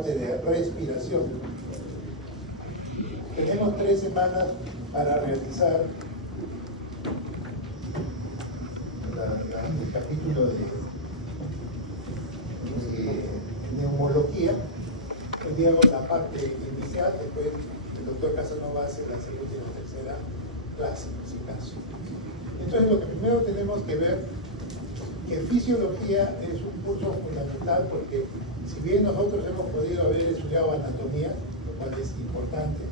parte de respiración. Tenemos 3 semanas para realizar el capítulo de neumología. Hoy día hago la parte inicial, después el doctor Casanova hace la segunda y la tercera clase, en ese caso. Entonces, lo que primero tenemos que ver que fisiología es un curso fundamental porque si bien nosotros hemos podido haber estudiado anatomía, lo cual es importante,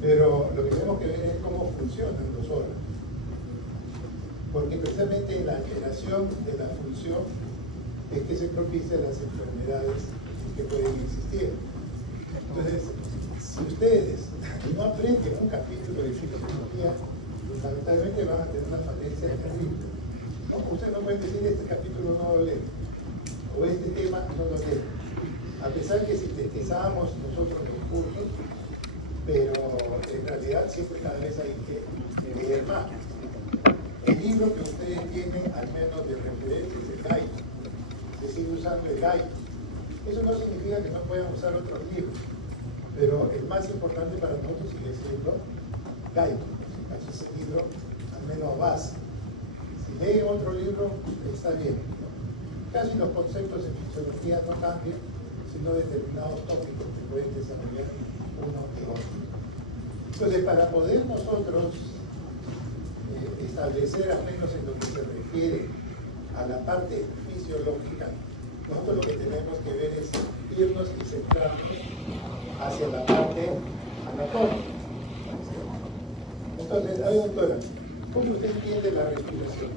pero lo que tenemos que ver es cómo funcionan los órganos. Porque precisamente en la alteración de la función es que se propician las enfermedades que pueden existir. Entonces, si ustedes no aprenden un capítulo de fisiología, fundamentalmente van a tener una falencia terrible. No, ustedes no pueden decir este capítulo no lo leen, o este tema no lo leen. A pesar que sintetizábamos nosotros los cursos, pero en realidad siempre cada vez hay que leer más. El libro que ustedes tienen, al menos de referencia, es el guide. Se sigue usando el guide. Eso no significa que no puedan usar otros libros, pero el más importante para nosotros sigue siendo guide. Ese libro, al menos base. Si leen otro libro, está bien. Casi los conceptos en fisiología no cambian, sino determinados tópicos que pueden desarrollar uno y otro. Entonces, para poder nosotros establecer, al menos en lo que se refiere a la parte fisiológica, nosotros lo que tenemos que ver es irnos y centrarnos hacia la parte anatómica. Entonces, a ver, doctora, ¿cómo usted entiende la respiración?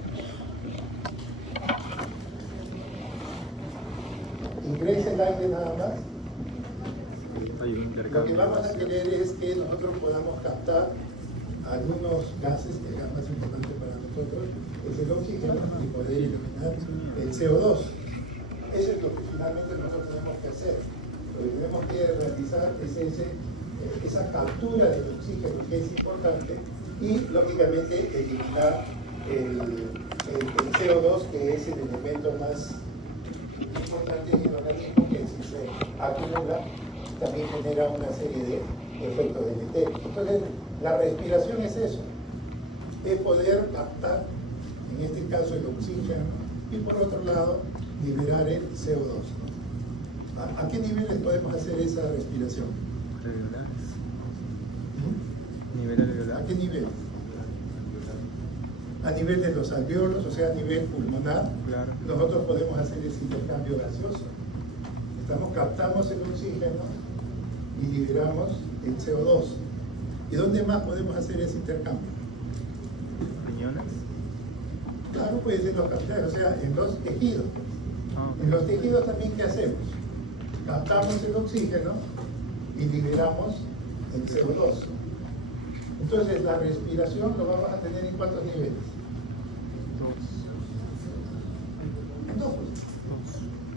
Ingresa el aire nada más. Lo que vamos a querer es que nosotros podamos captar algunos gases, que es más importante para nosotros, es el oxígeno, y poder eliminar el CO2. Eso es lo que finalmente nosotros tenemos que hacer. Lo que tenemos que realizar es esa captura del oxígeno, que es importante, y lógicamente eliminar el CO2, que es el elemento más importante en el organismo, que si se acumula también genera una serie de efectos deleterios. Entonces, la respiración es eso, es poder captar, en este caso, el oxígeno, y por otro lado, liberar el CO2. ¿A qué niveles podemos hacer esa respiración? ¿A qué nivel? A nivel de los alvéolos, o sea, a nivel pulmonar, claro. Nosotros podemos hacer ese intercambio gaseoso. Captamos el oxígeno y liberamos el CO2. ¿Y dónde más podemos hacer ese intercambio? ¿Riñones? Claro, puede ser en los capilares, o sea, en los tejidos. En los tejidos también, ¿qué hacemos? Captamos el oxígeno y liberamos el CO2. Entonces, la respiración lo vamos a tener en ¿cuántos niveles? Dos.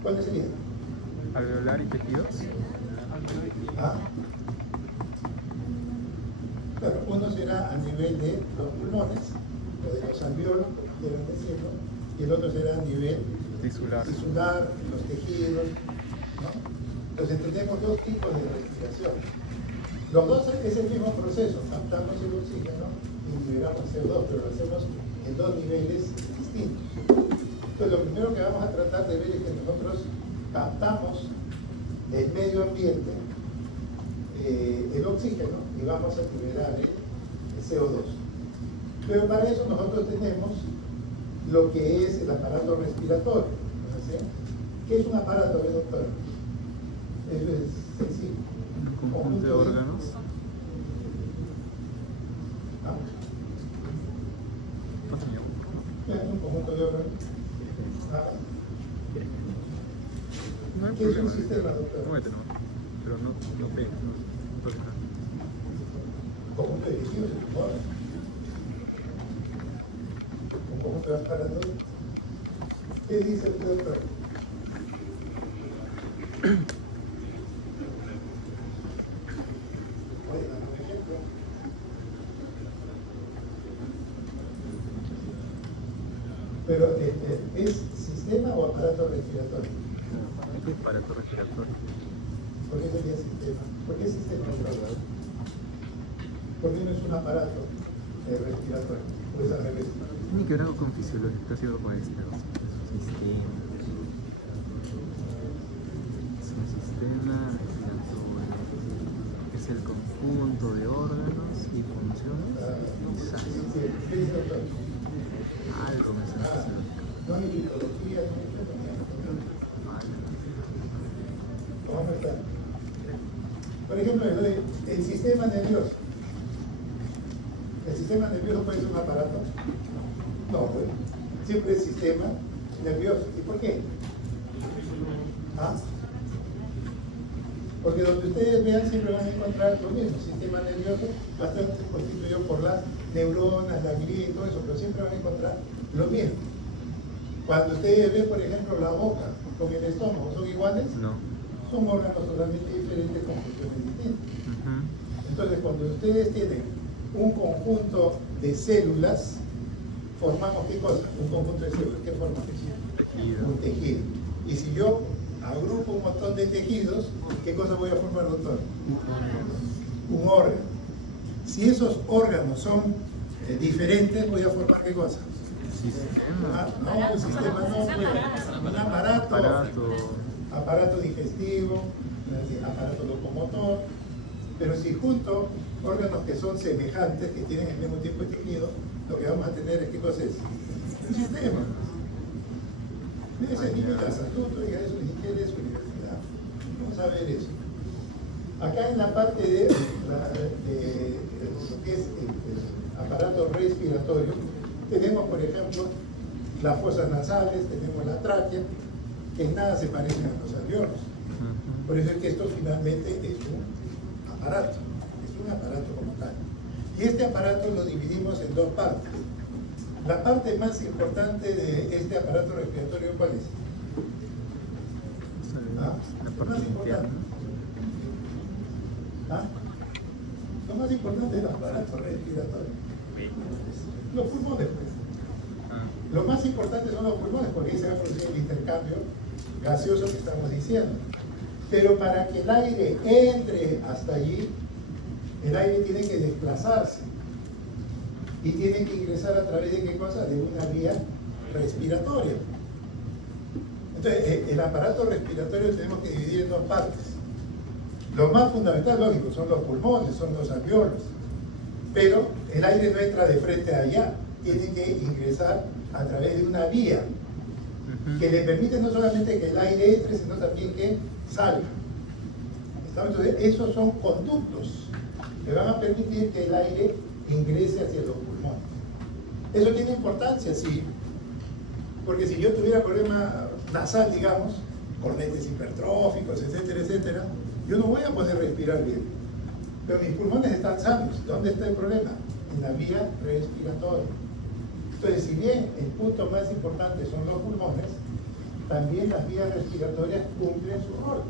¿Cuáles serían? Alveolar y tejidos. ¿Ah? Claro, uno será a nivel de los pulmones, o de los alvéolos, como quieran decirlo, y el otro será a nivel tisular, los tejidos, ¿no? Entonces tenemos dos tipos de respiración. Los dos es el mismo proceso, captamos el oxígeno y liberamos CO2, pero lo hacemos en dos niveles distintos. Entonces lo primero que vamos a tratar de ver es que nosotros captamos del medio ambiente el oxígeno y vamos a liberar el CO2. Pero para eso nosotros tenemos lo que es el aparato respiratorio. ¿Sí? ¿Qué es un aparato, doctor? Eso es sencillo. Un conjunto de órganos. Es un conjunto de órganos. No hay ¿Qué es un problema. sistema, doctor? No, pero no pega, no toca nada. Conjunto de tejidos, un conjunto de aparatos. ¿Qué dice el doctor? Pero ¿es sistema o aparato respiratorio? ¿Qué es aparato respiratorio? ¿Por qué sería sistema? ¿Por qué sistema? ¿Por qué no es un aparato respiratorio? Pues al revés. Tiene que ver algo con fisiología, casi algo para este, ¿no? Es un sistema respiratorio. Es el conjunto de órganos y funciones. Algo me suena fisiológico. No hay fisiología, no hay ¿cómo está? Por ejemplo, el sistema nervioso. ¿El sistema nervioso puede ser un aparato? No, pues. Siempre es sistema nervioso. ¿Y por qué? ¿Ah? Porque donde ustedes vean siempre van a encontrar lo mismo. Sistema nervioso bastante constituido por las neuronas, la glia y todo eso, pero siempre van a encontrar lo mismo. Cuando ustedes ven, por ejemplo, la boca con el estómago, ¿son iguales? No. Son órganos totalmente diferentes con funciones distintas. Entonces, cuando ustedes tienen un conjunto de células, formamos ¿qué cosa? Un conjunto de células, ¿qué forma? Tejido. Un tejido. Y si yo agrupo un montón de tejidos, ¿qué cosa voy a formar, doctor? Un órgano. Si esos órganos son diferentes, voy a formar ¿qué cosa? Sistema. No, un sistema no, pues, un aparato. Aparato digestivo, aparato locomotor, pero si junto órganos que son semejantes, que tienen el mismo tipo de tejido, lo que vamos a tener es ¿qué cosa es? Un sistema. Ese niño de la salud, oiga, eso ni siquiera es universidad. Vamos a ver eso. Acá en la parte de lo que es el aparato respiratorio, tenemos, por ejemplo, las fosas nasales, tenemos la tráquea, que en nada se parecen a los alveolos. Por eso es que esto finalmente es un aparato como tal. Y este aparato lo dividimos en dos partes. La parte más importante de este aparato respiratorio, ¿cuál es? ¿Ah? La Lo parte más importante. ¿Ah? Lo más importante del aparato respiratorio. Los pulmones, pues. Lo más importante son los pulmones, porque ahí se va a producir el intercambio gaseoso que estamos diciendo. Pero para que el aire entre hasta allí, el aire tiene que desplazarse. Y tiene que ingresar a través de ¿qué cosa? De una vía respiratoria. Entonces, el aparato respiratorio tenemos que dividir en dos partes. Lo más fundamental, lógico, son los pulmones, son los alveolos. Pero el aire no entra de frente allá, tiene que ingresar a través de una vía que le permite no solamente que el aire entre, sino también que salga. Entonces, esos son conductos que van a permitir que el aire ingrese hacia los pulmones. Eso tiene importancia, sí, porque si yo tuviera problema nasal, digamos, cornetes hipertróficos, etcétera, etcétera, yo no voy a poder respirar bien. Pero mis pulmones están sanos. ¿Dónde está el problema? En la vía respiratoria. Entonces, si bien el punto más importante son los pulmones, también las vías respiratorias cumplen su rol,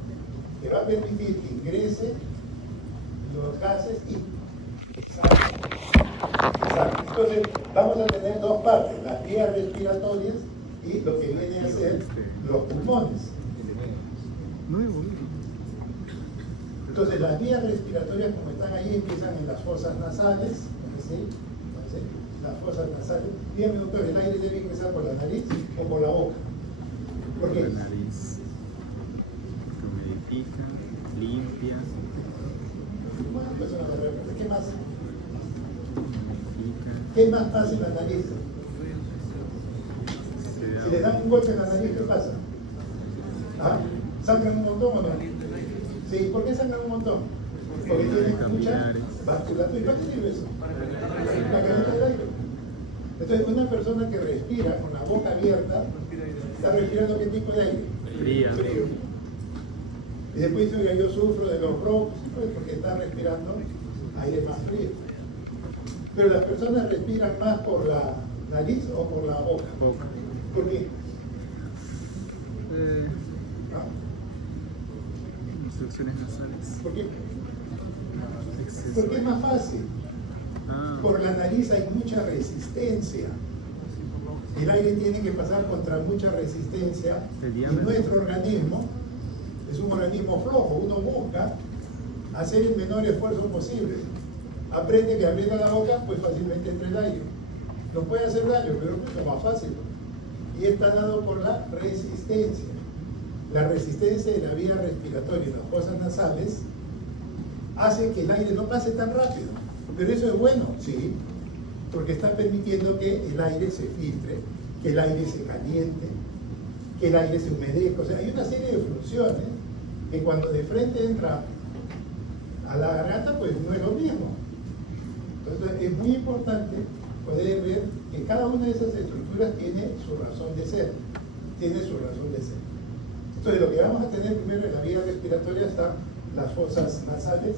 que va a permitir que ingrese los gases y salgan. Entonces, vamos a tener dos partes, las vías respiratorias y lo que viene a ser los pulmones. Muy bonito. Entonces, las vías respiratorias, como están ahí, empiezan en las fosas nasales, ¿sí? Entonces, las fosas nasales. Dígame, doctor, ¿el aire debe ingresar por la nariz o por la boca? ¿Por qué? La nariz humidifica, limpia. Bueno, pues una pregunta. ¿Qué más? Humidifica. ¿Qué más pasa en la nariz? Si le dan un golpe en la nariz, ¿qué pasa? ¿Ah? ¿Sangran un montón o no? Sí, ¿por qué sangran un montón? Porque tienen mucha vasculatura. ¿Y para qué sirve eso? La calidad del aire. Entonces, una persona que respira con la boca abierta, ¿está respirando qué tipo de aire? Frío. Y después dice, oiga, yo sufro de los bronquios, pues porque está respirando aire más frío. Pero las personas respiran más por la nariz o por la boca. ¿Por qué? ¿Ah? Instrucciones nasales. ¿Por qué? Exceso. Porque es más fácil. Ah, Por la nariz hay mucha resistencia. El aire tiene que pasar contra mucha resistencia y nuestro organismo es un organismo flojo. Uno busca hacer el menor esfuerzo posible. Aprende que abriendo la boca, pues fácilmente entra el aire. No puede hacer daño, pero es mucho más fácil. Y está dado por la resistencia. La resistencia de la vía respiratoria en las fosas nasales hace que el aire no pase tan rápido. Pero eso es bueno, sí, porque está permitiendo que el aire se filtre, que el aire se caliente, que el aire se humedezca. O sea, hay una serie de funciones que cuando de frente entra a la garganta, pues no es lo mismo. Entonces es muy importante poder ver que cada una de esas estructuras tiene su razón de ser. Entonces lo que vamos a tener primero en la vía respiratoria están las fosas nasales,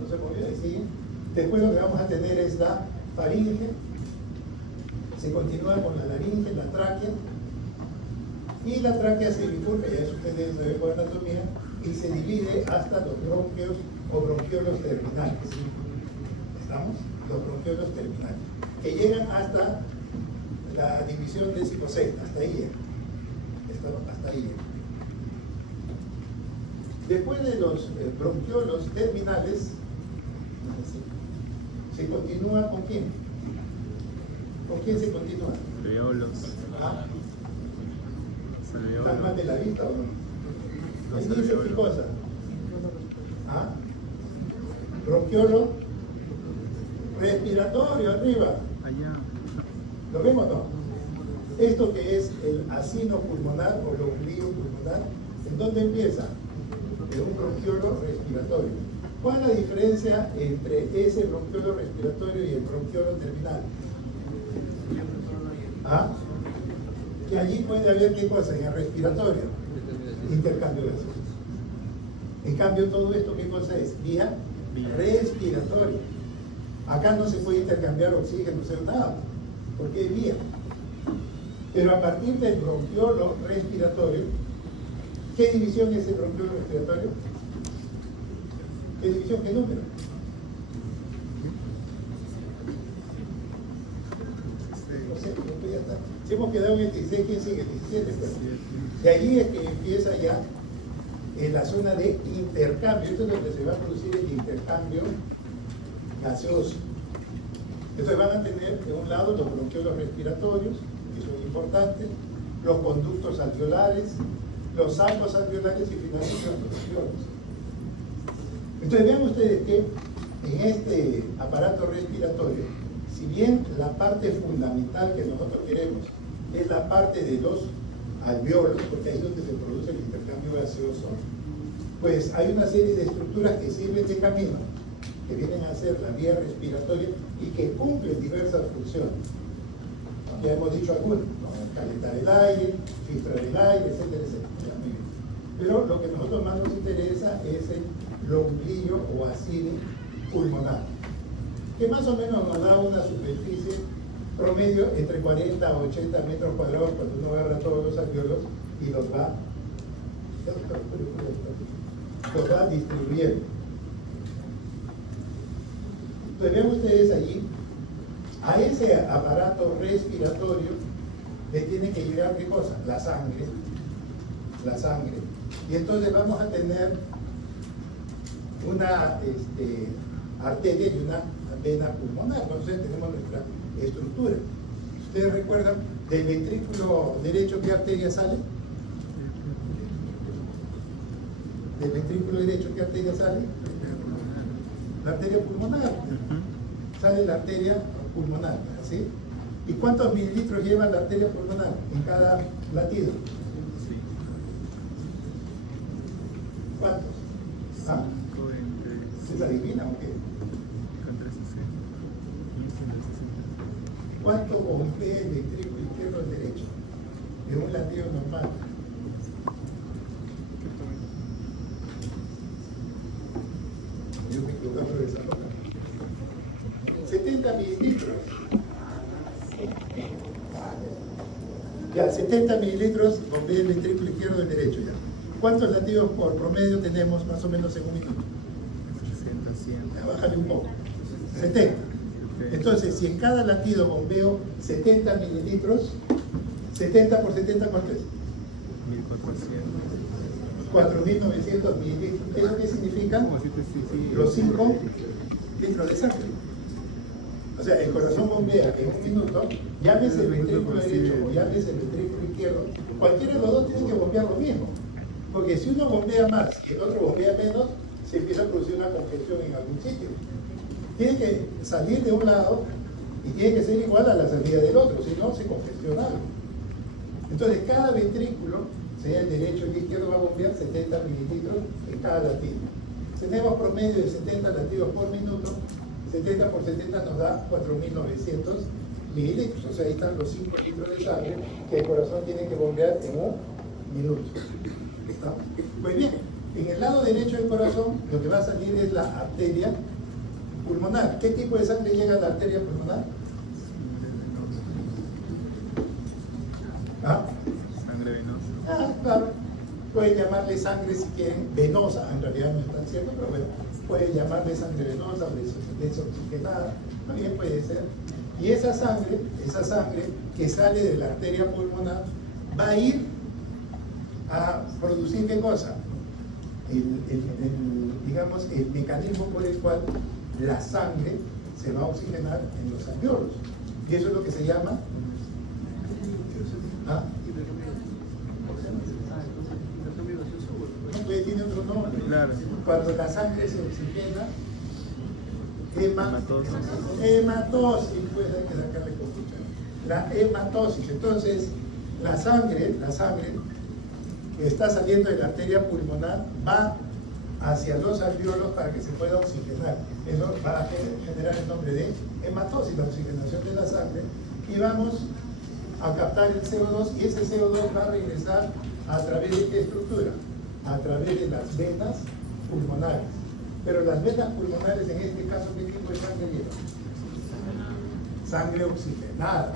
no se podría decir. Después lo que vamos a tener es la faringe, se continúa con la laringe, la tráquea, y la tráquea se bifurca, ya eso ustedes lo ven por anatomía, y se divide hasta los bronquios o bronquiolos terminales. ¿Estamos? Los bronquiolos terminales, que llegan hasta la división decimosexta, hasta ahí. Hasta ahí. Después de los bronquiolos terminales, se continúa ¿con quién? ¿Con quién se continúa? Alveolos. ¿Ah? Alveolos. ¿Están mal de la vista o no? Los ¿Qué dice qué alveolos. cosa? ¿Ah? Bronquiolo respiratorio arriba. Allá. ¿Lo vemos o no? Esto que es el acino pulmonar o el oblío pulmonar, ¿en dónde empieza? En un bronquiolo respiratorio. ¿Cuál es la diferencia entre ese bronquiolo respiratorio y el bronquiolo terminal? ¿Ah? Que allí puede haber qué cosa en el respiratorio, intercambio gaseoso. En cambio, todo esto qué cosa es, vía respiratoria. Acá no se puede intercambiar oxígeno, o sea, nada, porque es vía. Pero a partir del bronquiolo respiratorio, ¿qué división es el bronquiolo respiratorio? ¿Qué división? ¿Qué número? No sé, pero ya está. Si hemos quedado en el 16, ¿quién sigue? 17, pues. De allí es que empieza ya en la zona de intercambio. Esto es donde se va a producir el intercambio gaseoso. Entonces van a tener de un lado los bronquiolos respiratorios, que son importantes, los conductos alveolares, los sacos alveolares y finalmente los bronquiolos. Entonces vean ustedes que en este aparato respiratorio, si bien la parte fundamental que nosotros queremos es la parte de los alveolos, porque ahí es donde se produce el intercambio gaseoso, pues hay una serie de estructuras que sirven de camino, que vienen a ser la vía respiratoria y que cumplen diversas funciones. Ya hemos dicho algunas, ¿no? Calentar el aire, filtrar el aire, etcétera, etcétera. Ya, muy bien. Pero lo que a nosotros más nos interesa es el lombillo o acini pulmonar, que más o menos nos da una superficie promedio entre 40 a 80 metros cuadrados cuando uno agarra todos los alveolos y los va distribuyendo. Entonces vean ustedes allí, a ese aparato respiratorio le tiene que llegar ¿qué cosa? La sangre. Y entonces vamos a tener una arteria y una vena pulmonar. Entonces tenemos nuestra estructura. ¿Ustedes recuerdan del ventrículo derecho qué arteria sale? ¿Del ventrículo derecho qué arteria sale? La arteria pulmonar. Sale la arteria pulmonar, ¿sí? ¿Y cuántos mililitros lleva la arteria pulmonar en cada latido? ¿Cuántos? ¿Ah? ¿Se adivina o qué? ¿Cuánto bombea el ventrículo izquierdo al derecho? De un latido normal. Yo me equivoco por esa nota. 70 mililitros. Ya, 70 mililitros bombea el ventrículo izquierdo del derecho ya. ¿Cuántos latidos por promedio tenemos más o menos en un minuto? 60, 100. Ya, bájale un poco. 70. Entonces, si en cada latido bombeo 70 mililitros, 70 por 70, ¿cuánto es? 1400. 4.900 mililitros. ¿Eso qué significa? Como si te- Los 5 litros de sangre. O sea, el corazón bombea en un minuto, llámese el ventrículo derecho o llámese el ventrículo izquierdo, cualquiera de los dos tiene que bombear lo mismo. Porque si uno bombea más y el otro bombea menos, se empieza a producir una congestión en algún sitio. Tiene que salir de un lado y tiene que ser igual a la salida del otro, si no se congestiona algo. Entonces cada ventrículo, sea el derecho o el izquierdo, va a bombear 70 mililitros en cada latido. Tenemos promedio de 70 latidos por minuto, 70 por 70 nos da 4.900 mililitros, o sea, ahí están los 5 litros de sangre que el corazón tiene que bombear en un minuto. ¿Está? Pues bien, en el lado derecho del corazón lo que va a salir es la arteria pulmonar. ¿Qué tipo de sangre llega a la arteria pulmonar? ¿Ah? Sangre venosa. Ah, claro. Pueden llamarle sangre si quieren, venosa, en realidad no es tan cierto, pero bueno, pueden llamarle sangre venosa, desoxigenada, también puede ser. Y esa sangre que sale de la arteria pulmonar va a ir a producir ¿qué cosa? Digamos, el mecanismo por el cual la sangre se va a oxigenar en los alveolos. Y eso es lo que se llama... ¿Ah? No, pues tiene otro nombre. Claro. Cuando la sangre se oxigena, Hematosis. hematosis, pues hay que sacarle compucha. La hematosis. Entonces, la sangre que está saliendo de la arteria pulmonar va hacia los alveolos para que se pueda oxigenar. Eso va a generar el nombre de hematosis, la oxigenación de la sangre. Y vamos a captar el CO2 y ese CO2 va a regresar a través de qué estructura? A través de las venas pulmonares. Pero las venas pulmonares en este caso, ¿qué tipo de sangre llevan? Sangre oxigenada.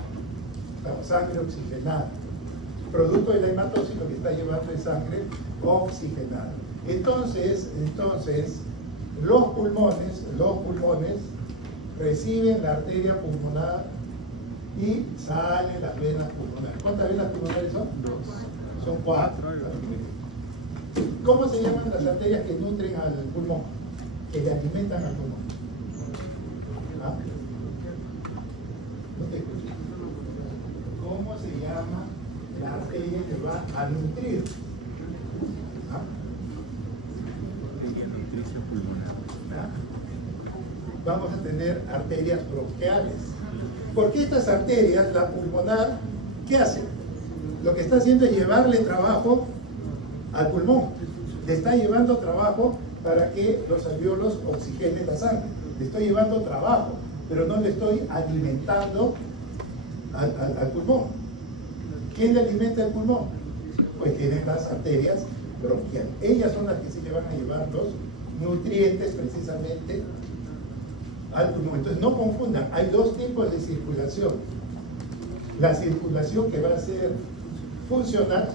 Claro, sangre oxigenada. Producto de la hematosis lo que está llevando es sangre oxigenada. Entonces, los pulmones reciben la arteria pulmonar y salen las venas pulmonares. ¿Cuántas venas pulmonares son? 2. Son 4. ¿Cómo se llaman las arterias que nutren al pulmón? Que le alimentan al pulmón. ¿Ah? No te escucho. ¿Cómo se llama la arteria que va a nutrir? ¿Ah? Nutrición pulmonar. ¿Ah? Vamos a tener arterias bronquiales. Porque estas arterias, la pulmonar, ¿qué hace? Lo que está haciendo es llevarle trabajo al pulmón. Le está llevando trabajo para que los alveolos oxigenen la sangre. Le estoy llevando trabajo, pero no le estoy alimentando al pulmón. ¿Quién le alimenta el pulmón? Pues tienen las arterias bronquiales. Ellas son las que se le van a llevar los nutrientes precisamente al pulmón. Entonces no confundan, hay dos tipos de circulación. La circulación que va a ser funcional,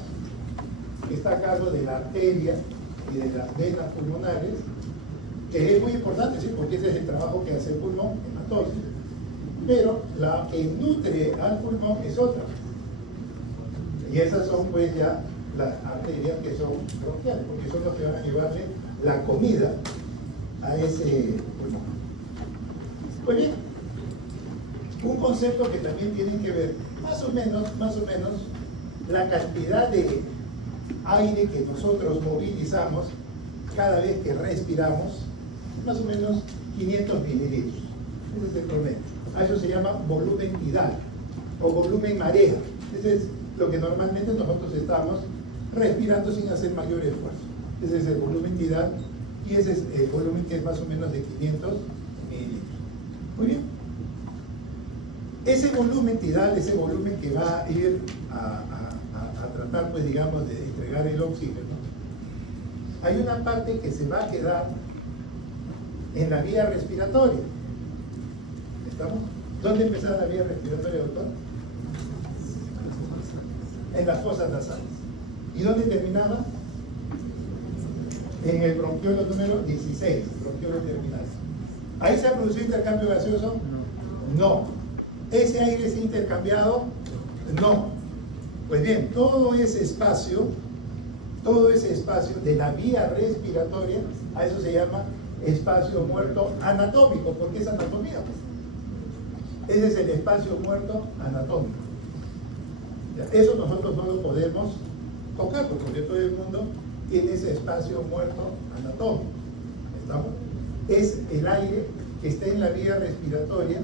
que está a cargo de la arteria y de las venas pulmonares, que es muy importante, ¿sí? Porque ese es el trabajo que hace el pulmón, hematosis. Pero la que nutre al pulmón es otra. Y esas son pues ya las arterias que son bronquiales, porque son los que van a llevarle la comida a ese pulmón. Pues bien, un concepto que también tienen que ver, más o menos, la cantidad de aire que nosotros movilizamos cada vez que respiramos, más o menos 500 mililitros. Ese es el promedio. A eso se llama volumen tidal o volumen marea. Ese es lo que normalmente nosotros estamos respirando sin hacer mayor esfuerzo. Ese es el volumen tidal y ese es el volumen que es más o menos de 500 mililitros. Muy bien. Ese volumen tidal, ese volumen que va a ir a tratar, pues digamos, de entregar el oxígeno, hay una parte que se va a quedar en la vía respiratoria. ¿Estamos? ¿Dónde empezaba la vía respiratoria, doctor? En las fosas nasales. ¿Y dónde terminaba? En el bronquiolo número 16, bronquiolo terminal. ¿Ahí se ha producido intercambio gaseoso? No. ¿Ese aire se ha intercambiado? No. Pues bien, todo ese espacio todo ese espacio de la vía respiratoria, a eso se llama espacio muerto anatómico, porque es anatomía. Ese es el espacio muerto anatómico. Eso nosotros no lo podemos tocar, porque todo el mundo tiene ese espacio muerto anatómico. ¿Estamos? Es el aire que está en la vía respiratoria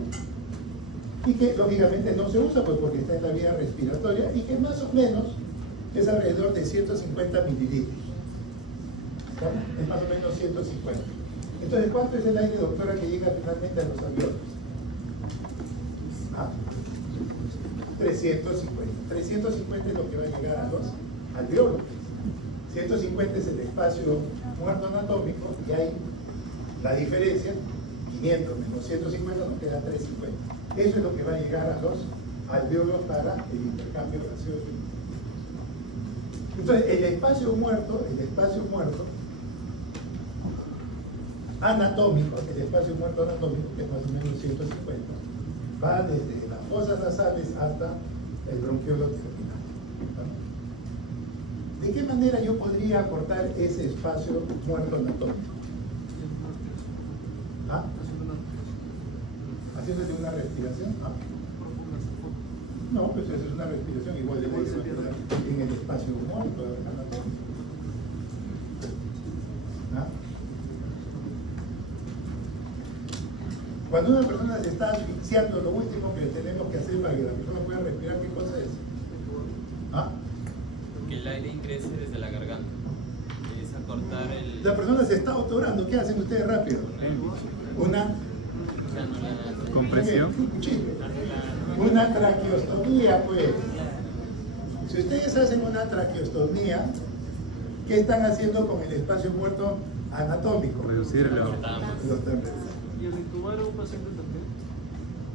y que lógicamente no se usa pues, porque está en la vía respiratoria y que más o menos es alrededor de 150 mililitros. ¿Estamos? Es más o menos 150. Entonces, ¿cuánto es el aire, doctora, que llega finalmente a los alveolos? 350. 350 es lo que va a llegar a los alveolos. 150 es el espacio muerto anatómico y hay la diferencia, 500 menos 150 nos queda 350. Eso es lo que va a llegar a los alveolos para el intercambio gaseoso. Entonces, el espacio muerto anatómico, que es más o menos 150, va desde las fosas nasales hasta el bronquiolo terminal. ¿De qué manera yo podría acortar ese espacio muerto anatómico? ¿Ah? ¿Haciéndole una respiración? ¿Ah? No, pues esa es una respiración igual de en el espacio muerto anatómico. ¿Ah? Cuando una persona se está asfixiando, lo último que tenemos que hacer para que la persona pueda respirar, ¿qué cosa es? ¿Ah? Que el aire ingrese desde la garganta. Es acortar el... La persona se está autorando, ¿qué hacen ustedes rápido? Una compresión. Una traqueostomía, pues. Si ustedes hacen una traqueostomía, ¿qué están haciendo con el espacio muerto anatómico? Reducirlo. Lo están reduciendo. ¿Y el intubar a un paciente también?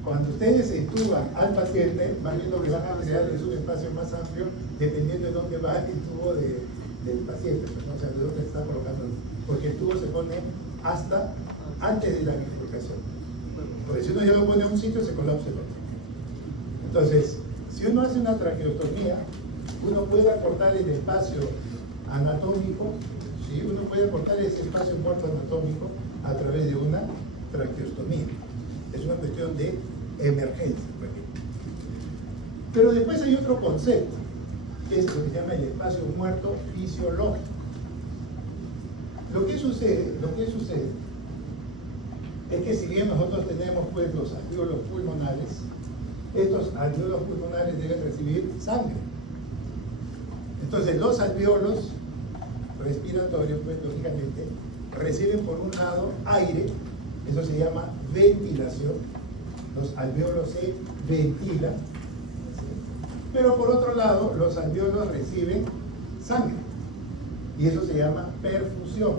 Cuando ustedes intuban al paciente, van viendo que van a crear un espacio más amplio dependiendo de dónde va el tubo del paciente, ¿no? O sea, de dónde está colocando. Porque el tubo se pone hasta antes de la bifurcación. Porque si uno ya lo pone a un sitio, se colapsa el otro. Entonces, si uno hace una traqueostomía, uno puede acortar el espacio anatómico, ¿sí? Uno puede acortar ese espacio muerto anatómico a través de una traqueostomía. Es una cuestión de emergencia. Pero después hay otro concepto, que es lo que se llama el espacio muerto fisiológico. Lo que sucede es que si bien nosotros tenemos pues los alvéolos pulmonares, estos alvéolos pulmonares deben recibir sangre. Entonces los alvéolos respiratorios, pues lógicamente, reciben por un lado aire, eso se llama ventilación, los alvéolos se ventilan, ¿sí? Pero por otro lado los alvéolos reciben sangre, y eso se llama perfusión.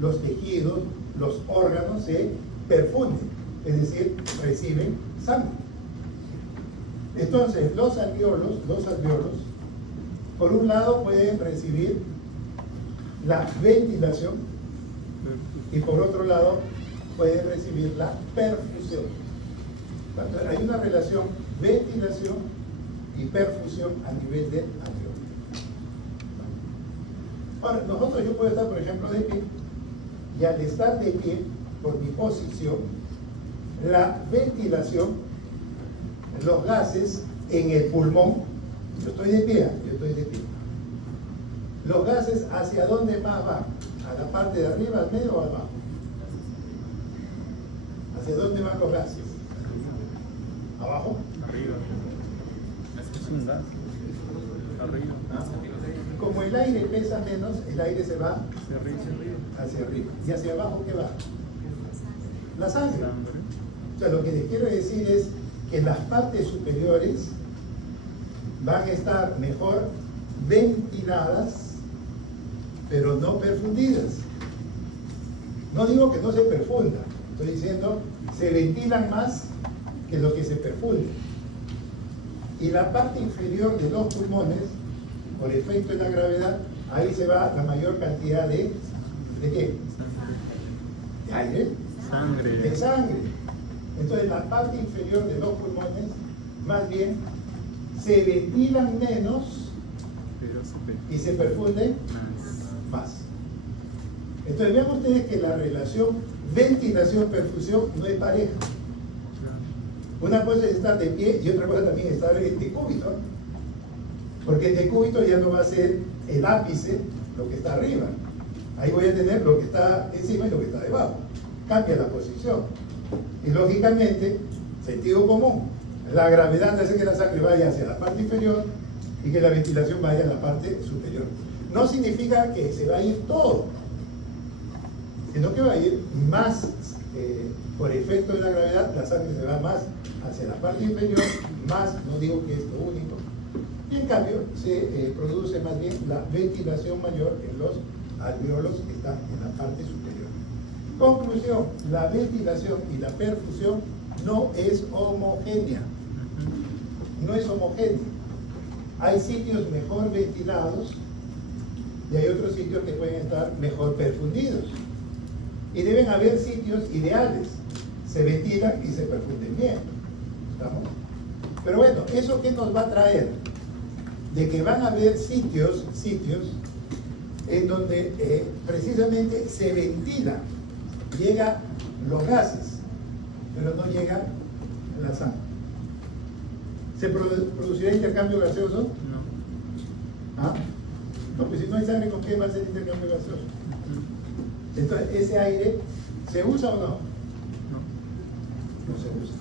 Los tejidos, los órganos se perfunden, es decir, reciben sangre. Entonces, los alvéolos, por un lado pueden recibir la ventilación y por otro lado pueden recibir la perfusión. Hay una relación ventilación y perfusión a nivel del alvéolo. Ahora, yo puedo estar, por ejemplo, de pie, y al estar de pie, por mi posición, la ventilación, los gases en el pulmón, yo estoy de pie. Los gases, ¿hacia dónde más van? ¿A la parte de arriba, al medio o abajo? ¿Hacia dónde van los gases? ¿Abajo? Arriba. Es un gas. Arriba. ¿Ah? Como el aire pesa menos, el aire se va hacia arriba. ¿Y hacia abajo qué va? La sangre. O sea, lo que les quiero decir es que las partes superiores van a estar mejor ventiladas, pero no perfundidas. No digo que no se perfunda, estoy diciendo se ventilan más que lo que se perfunde. Y la parte inferior de los pulmones, por efecto de la gravedad, ahí se va la mayor cantidad ¿de qué? ¿De aire? Sangre. De sangre. Entonces la parte inferior de los pulmones más bien se ventilan menos Pero y se perfunde más. Entonces vean ustedes que la relación ventilación-perfusión no es pareja. Una cosa es estar de pie y otra cosa también es estar en decúbito. Porque el decúbito ya no va a ser el ápice, lo que está arriba. Ahí voy a tener lo que está encima y lo que está debajo. Cambia la posición. Y lógicamente, sentido común, la gravedad hace que la sangre vaya hacia la parte inferior y que la ventilación vaya a la parte superior. No significa que se va a ir todo, sino que va a ir más, por efecto de la gravedad, la sangre se va más hacia la parte inferior, más, no digo que es lo único, y en cambio se produce más bien la ventilación mayor en los alvéolos que están en la parte superior. Conclusión, la ventilación y la perfusión no es homogénea. No es homogénea. Hay sitios mejor ventilados y hay otros sitios que pueden estar mejor perfundidos. Y deben haber sitios ideales. Se ventilan y se perfunden bien. ¿Estamos? Pero bueno, ¿eso qué nos va a traer? De que van a haber sitios en donde precisamente se ventila, llega los gases, pero no llega la sangre. ¿Se producirá intercambio gaseoso? No. ¿Ah? No, pues si no hay sangre, ¿con qué va a ser intercambio gaseoso? Entonces, ¿ese aire se usa o no? No se usa.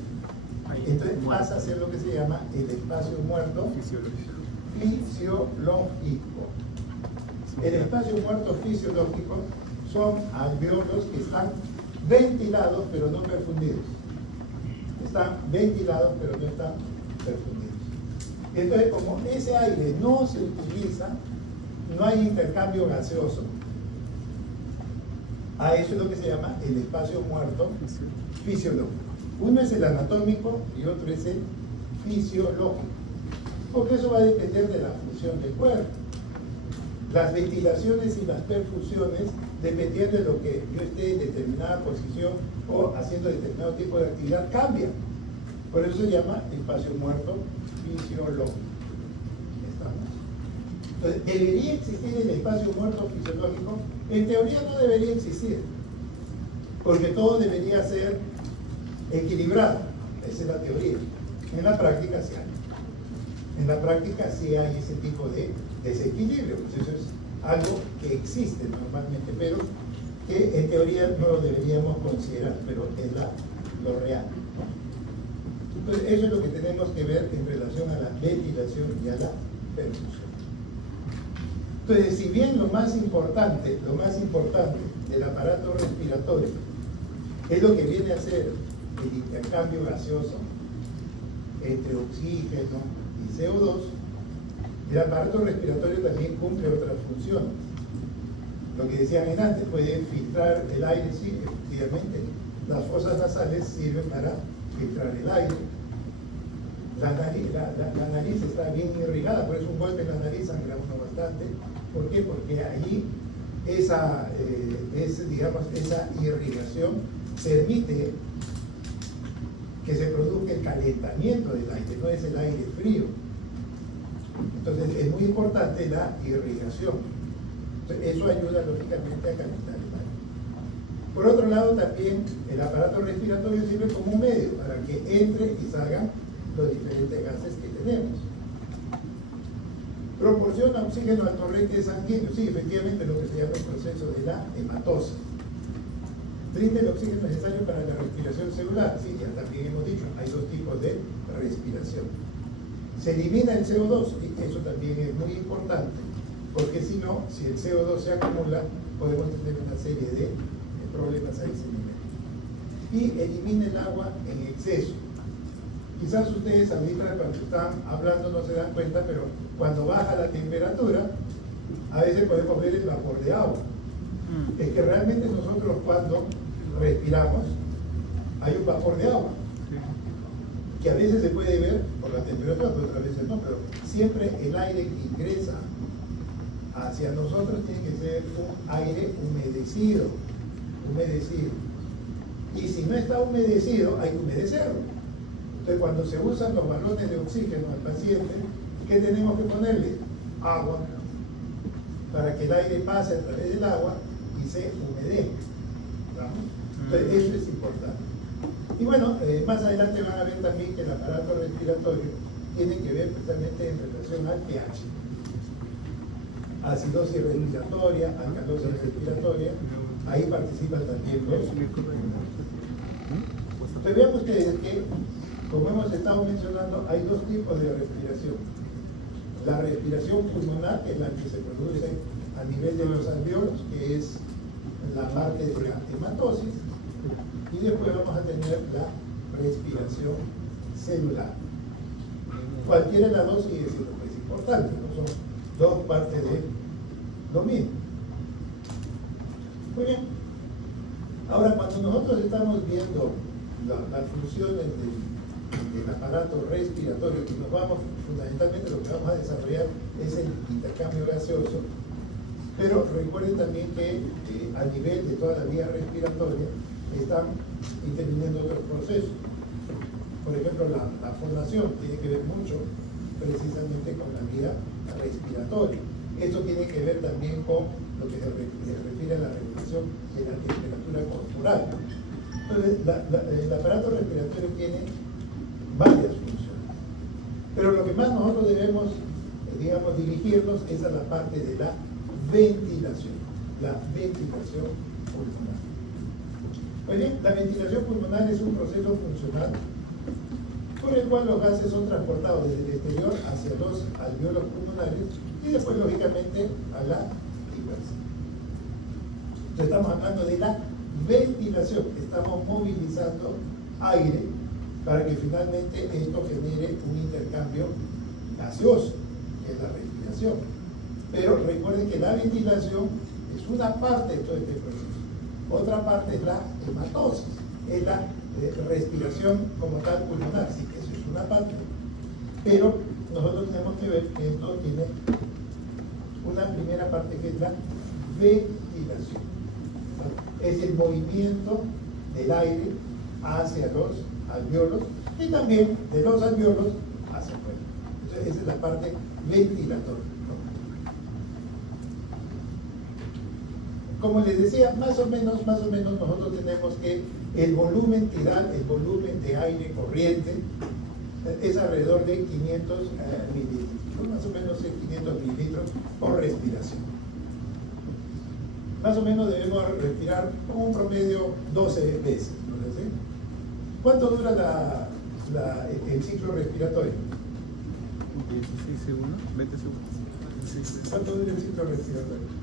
Entonces pasa a ser lo que se llama el espacio muerto fisiológico. El espacio muerto fisiológico son alvéolos que están ventilados pero no perfundidos. Están ventilados pero no están perfundidos. Entonces, como ese aire no se utiliza, no hay intercambio gaseoso. A eso es lo que se llama el espacio muerto fisiológico. Uno es el anatómico y otro es el fisiológico. Porque eso va a depender de la función del cuerpo. Las ventilaciones y las perfusiones, dependiendo de lo que yo esté en determinada posición o haciendo determinado tipo de actividad, cambian. Por eso se llama espacio muerto fisiológico. ¿Estamos? Entonces, ¿debería existir el espacio muerto fisiológico? En teoría no debería existir, porque todo debería ser equilibrado. Esa es la teoría. En la práctica sí hay. En la práctica sí hay ese tipo de desequilibrio. Pues eso es algo que existe normalmente, pero que en teoría no lo deberíamos considerar, pero es lo real, ¿no? Entonces, eso es lo que tenemos que ver en relación a la ventilación y a la perfusión. Entonces, si bien lo más importante del aparato respiratorio es lo que viene a ser el intercambio gaseoso entre oxígeno y CO2, el aparato respiratorio también cumple otras funciones. Lo que decían antes, puede filtrar el aire, sí, efectivamente. Las fosas nasales sirven para filtrar el aire. La nariz está bien irrigada, por eso un golpe en la nariz sangra uno bastante. ¿Por qué? Porque allí esa irrigación permite que se produzca el calentamiento del aire, no es el aire frío. Entonces es muy importante la irrigación. Entonces, eso ayuda lógicamente a calentar el aire. Por otro lado, también el aparato respiratorio sirve como un medio para que entre y salgan los diferentes gases que tenemos. Proporciona oxígeno al torrente sanguíneo, sí, efectivamente lo que se llama el proceso de la hematosis. Brinda el oxígeno necesario para la respiración celular, sí, ya también hemos dicho, hay dos tipos de respiración. Se elimina el CO2, y eso también es muy importante, porque si no, si el CO2 se acumula, podemos tener una serie de problemas a ese nivel. Y elimina el agua en exceso. Quizás ustedes ahorita cuando están hablando no se dan cuenta, pero cuando baja la temperatura, a veces podemos ver el vapor de agua. Es que realmente nosotros cuando respiramos, hay un vapor de agua, que a veces se puede ver por la temperatura, pero otras veces no, pero siempre el aire que ingresa hacia nosotros tiene que ser un aire humedecido. Y si no está humedecido, hay que humedecerlo. Entonces, cuando se usan los balones de oxígeno al paciente, ¿qué tenemos que ponerle? agua para que el aire pase a través del agua y se humedezca. Entonces, eso es importante. Y bueno, más adelante van a ver también que el aparato respiratorio tiene que ver precisamente en relación al pH. Acidosis respiratoria, alcalosis respiratoria, ahí participan también los pulmones. Entonces vean ustedes que, como hemos estado mencionando, hay dos tipos de respiración. La respiración pulmonar, que es la que se produce a nivel de los alveolos, que es la parte de la hematosis, y después vamos a tener la respiración celular. Cualquiera de las dos sigue siendo pues importante, ¿no? Son dos partes de lo mismo. Muy bien. Ahora, cuando nosotros estamos viendo las funciones del aparato respiratorio, que nos vamos, fundamentalmente lo que vamos a desarrollar es el intercambio gaseoso, pero recuerden también que a nivel de toda la vía respiratoria están interviniendo otros procesos. Por ejemplo, la fonación tiene que ver mucho precisamente con la vía respiratoria. Esto tiene que ver también con lo que se refiere a la regulación de la temperatura corporal. Entonces, el aparato respiratorio tiene varias funciones. Pero lo que más nosotros debemos, digamos, dirigirnos es a la parte de la ventilación pulmonar. Muy bien, la ventilación pulmonar es un proceso funcional por el cual los gases son transportados desde el exterior hacia los alveolos pulmonares y después, lógicamente, a la inversa. Entonces, estamos hablando de la ventilación, estamos movilizando aire para que finalmente esto genere un intercambio gaseoso, que es la respiración. Pero recuerden que la ventilación es una parte de todo este proceso. Otra parte es la hematosis, es la respiración como tal pulmonar, sí que eso es una parte. Pero nosotros tenemos que ver que esto tiene una primera parte que es la ventilación. Es el movimiento del aire hacia los alveolos y también de los alveolos hacia afuera. Entonces, esa es la parte ventilatoria. Como les decía, más o menos nosotros tenemos que el volumen tidal, el volumen de aire corriente, es alrededor de 500 mililitros, más o menos 500 mililitros por respiración. Más o menos debemos respirar con un promedio 12 veces, ¿no es así? ¿Cuánto dura el ciclo respiratorio? 16 segundos, 20 segundos. ¿Cuánto dura el ciclo respiratorio?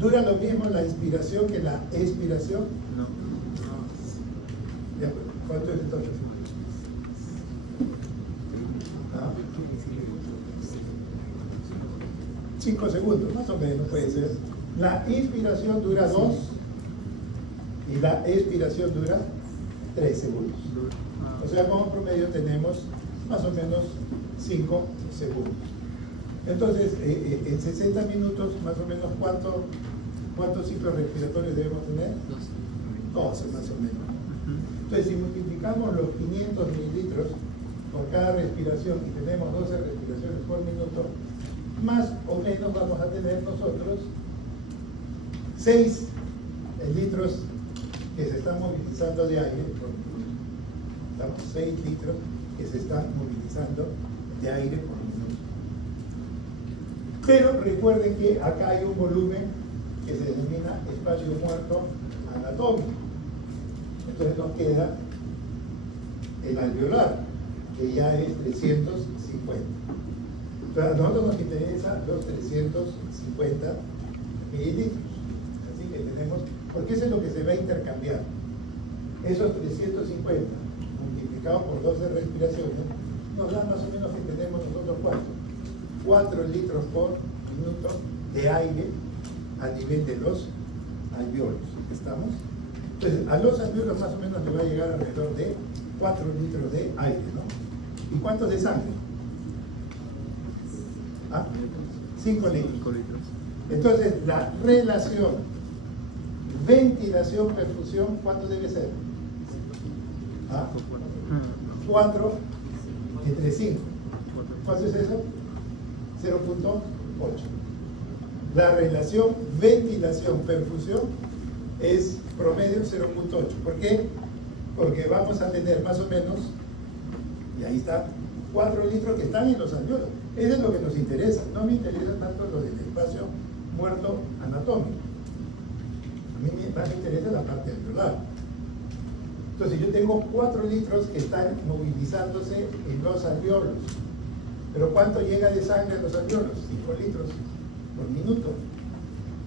¿Dura lo mismo la inspiración que la expiración? No. Ya, ¿cuánto es entonces? ¿Ah? 5 segundos, más o menos puede ser. La inspiración dura 2 y la expiración dura 3 segundos. O sea, como promedio tenemos más o menos 5 segundos. Entonces, en 60 minutos, más o menos, ¿cuántos ciclos respiratorios debemos tener? 12 más o menos. Entonces, si multiplicamos los 500 mililitros por cada respiración y tenemos 12 respiraciones por minuto, más o menos vamos a tener nosotros 6 litros que se están movilizando de aire por minuto. Estamos 6 litros que se están movilizando de aire por minuto. Pero recuerden que acá hay un volumen que se denomina espacio muerto anatómico. Entonces nos queda el alveolar, que ya es 350. Entonces a nosotros nos interesa los 350 mililitros. Así que tenemos, porque eso es lo que se va a intercambiar. Esos 350 multiplicados por 12 respiraciones nos dan más o menos que tenemos nosotros 4 litros por minuto de aire a nivel de los alveolos. ¿Estamos? Entonces, a los alveolos más o menos le va a llegar alrededor de 4 litros de aire, ¿no? ¿Y cuántos de sangre? 5 litros. 5 litros. Entonces, la relación ventilación-perfusión, ¿cuánto debe ser? 4 entre 5. ¿Cuánto es eso? 0.5. La relación ventilación-perfusión es promedio 0.8. ¿Por qué? Porque vamos a tener más o menos, y ahí está, 4 litros que están en los alveolos. Eso es lo que nos interesa. No me interesa tanto lo del espacio muerto anatómico. A mí más me interesa la parte alveolar. Entonces yo tengo 4 litros que están movilizándose en los alveolos. ¿Pero cuánto llega de sangre a los alveolos? 5 litros por minuto.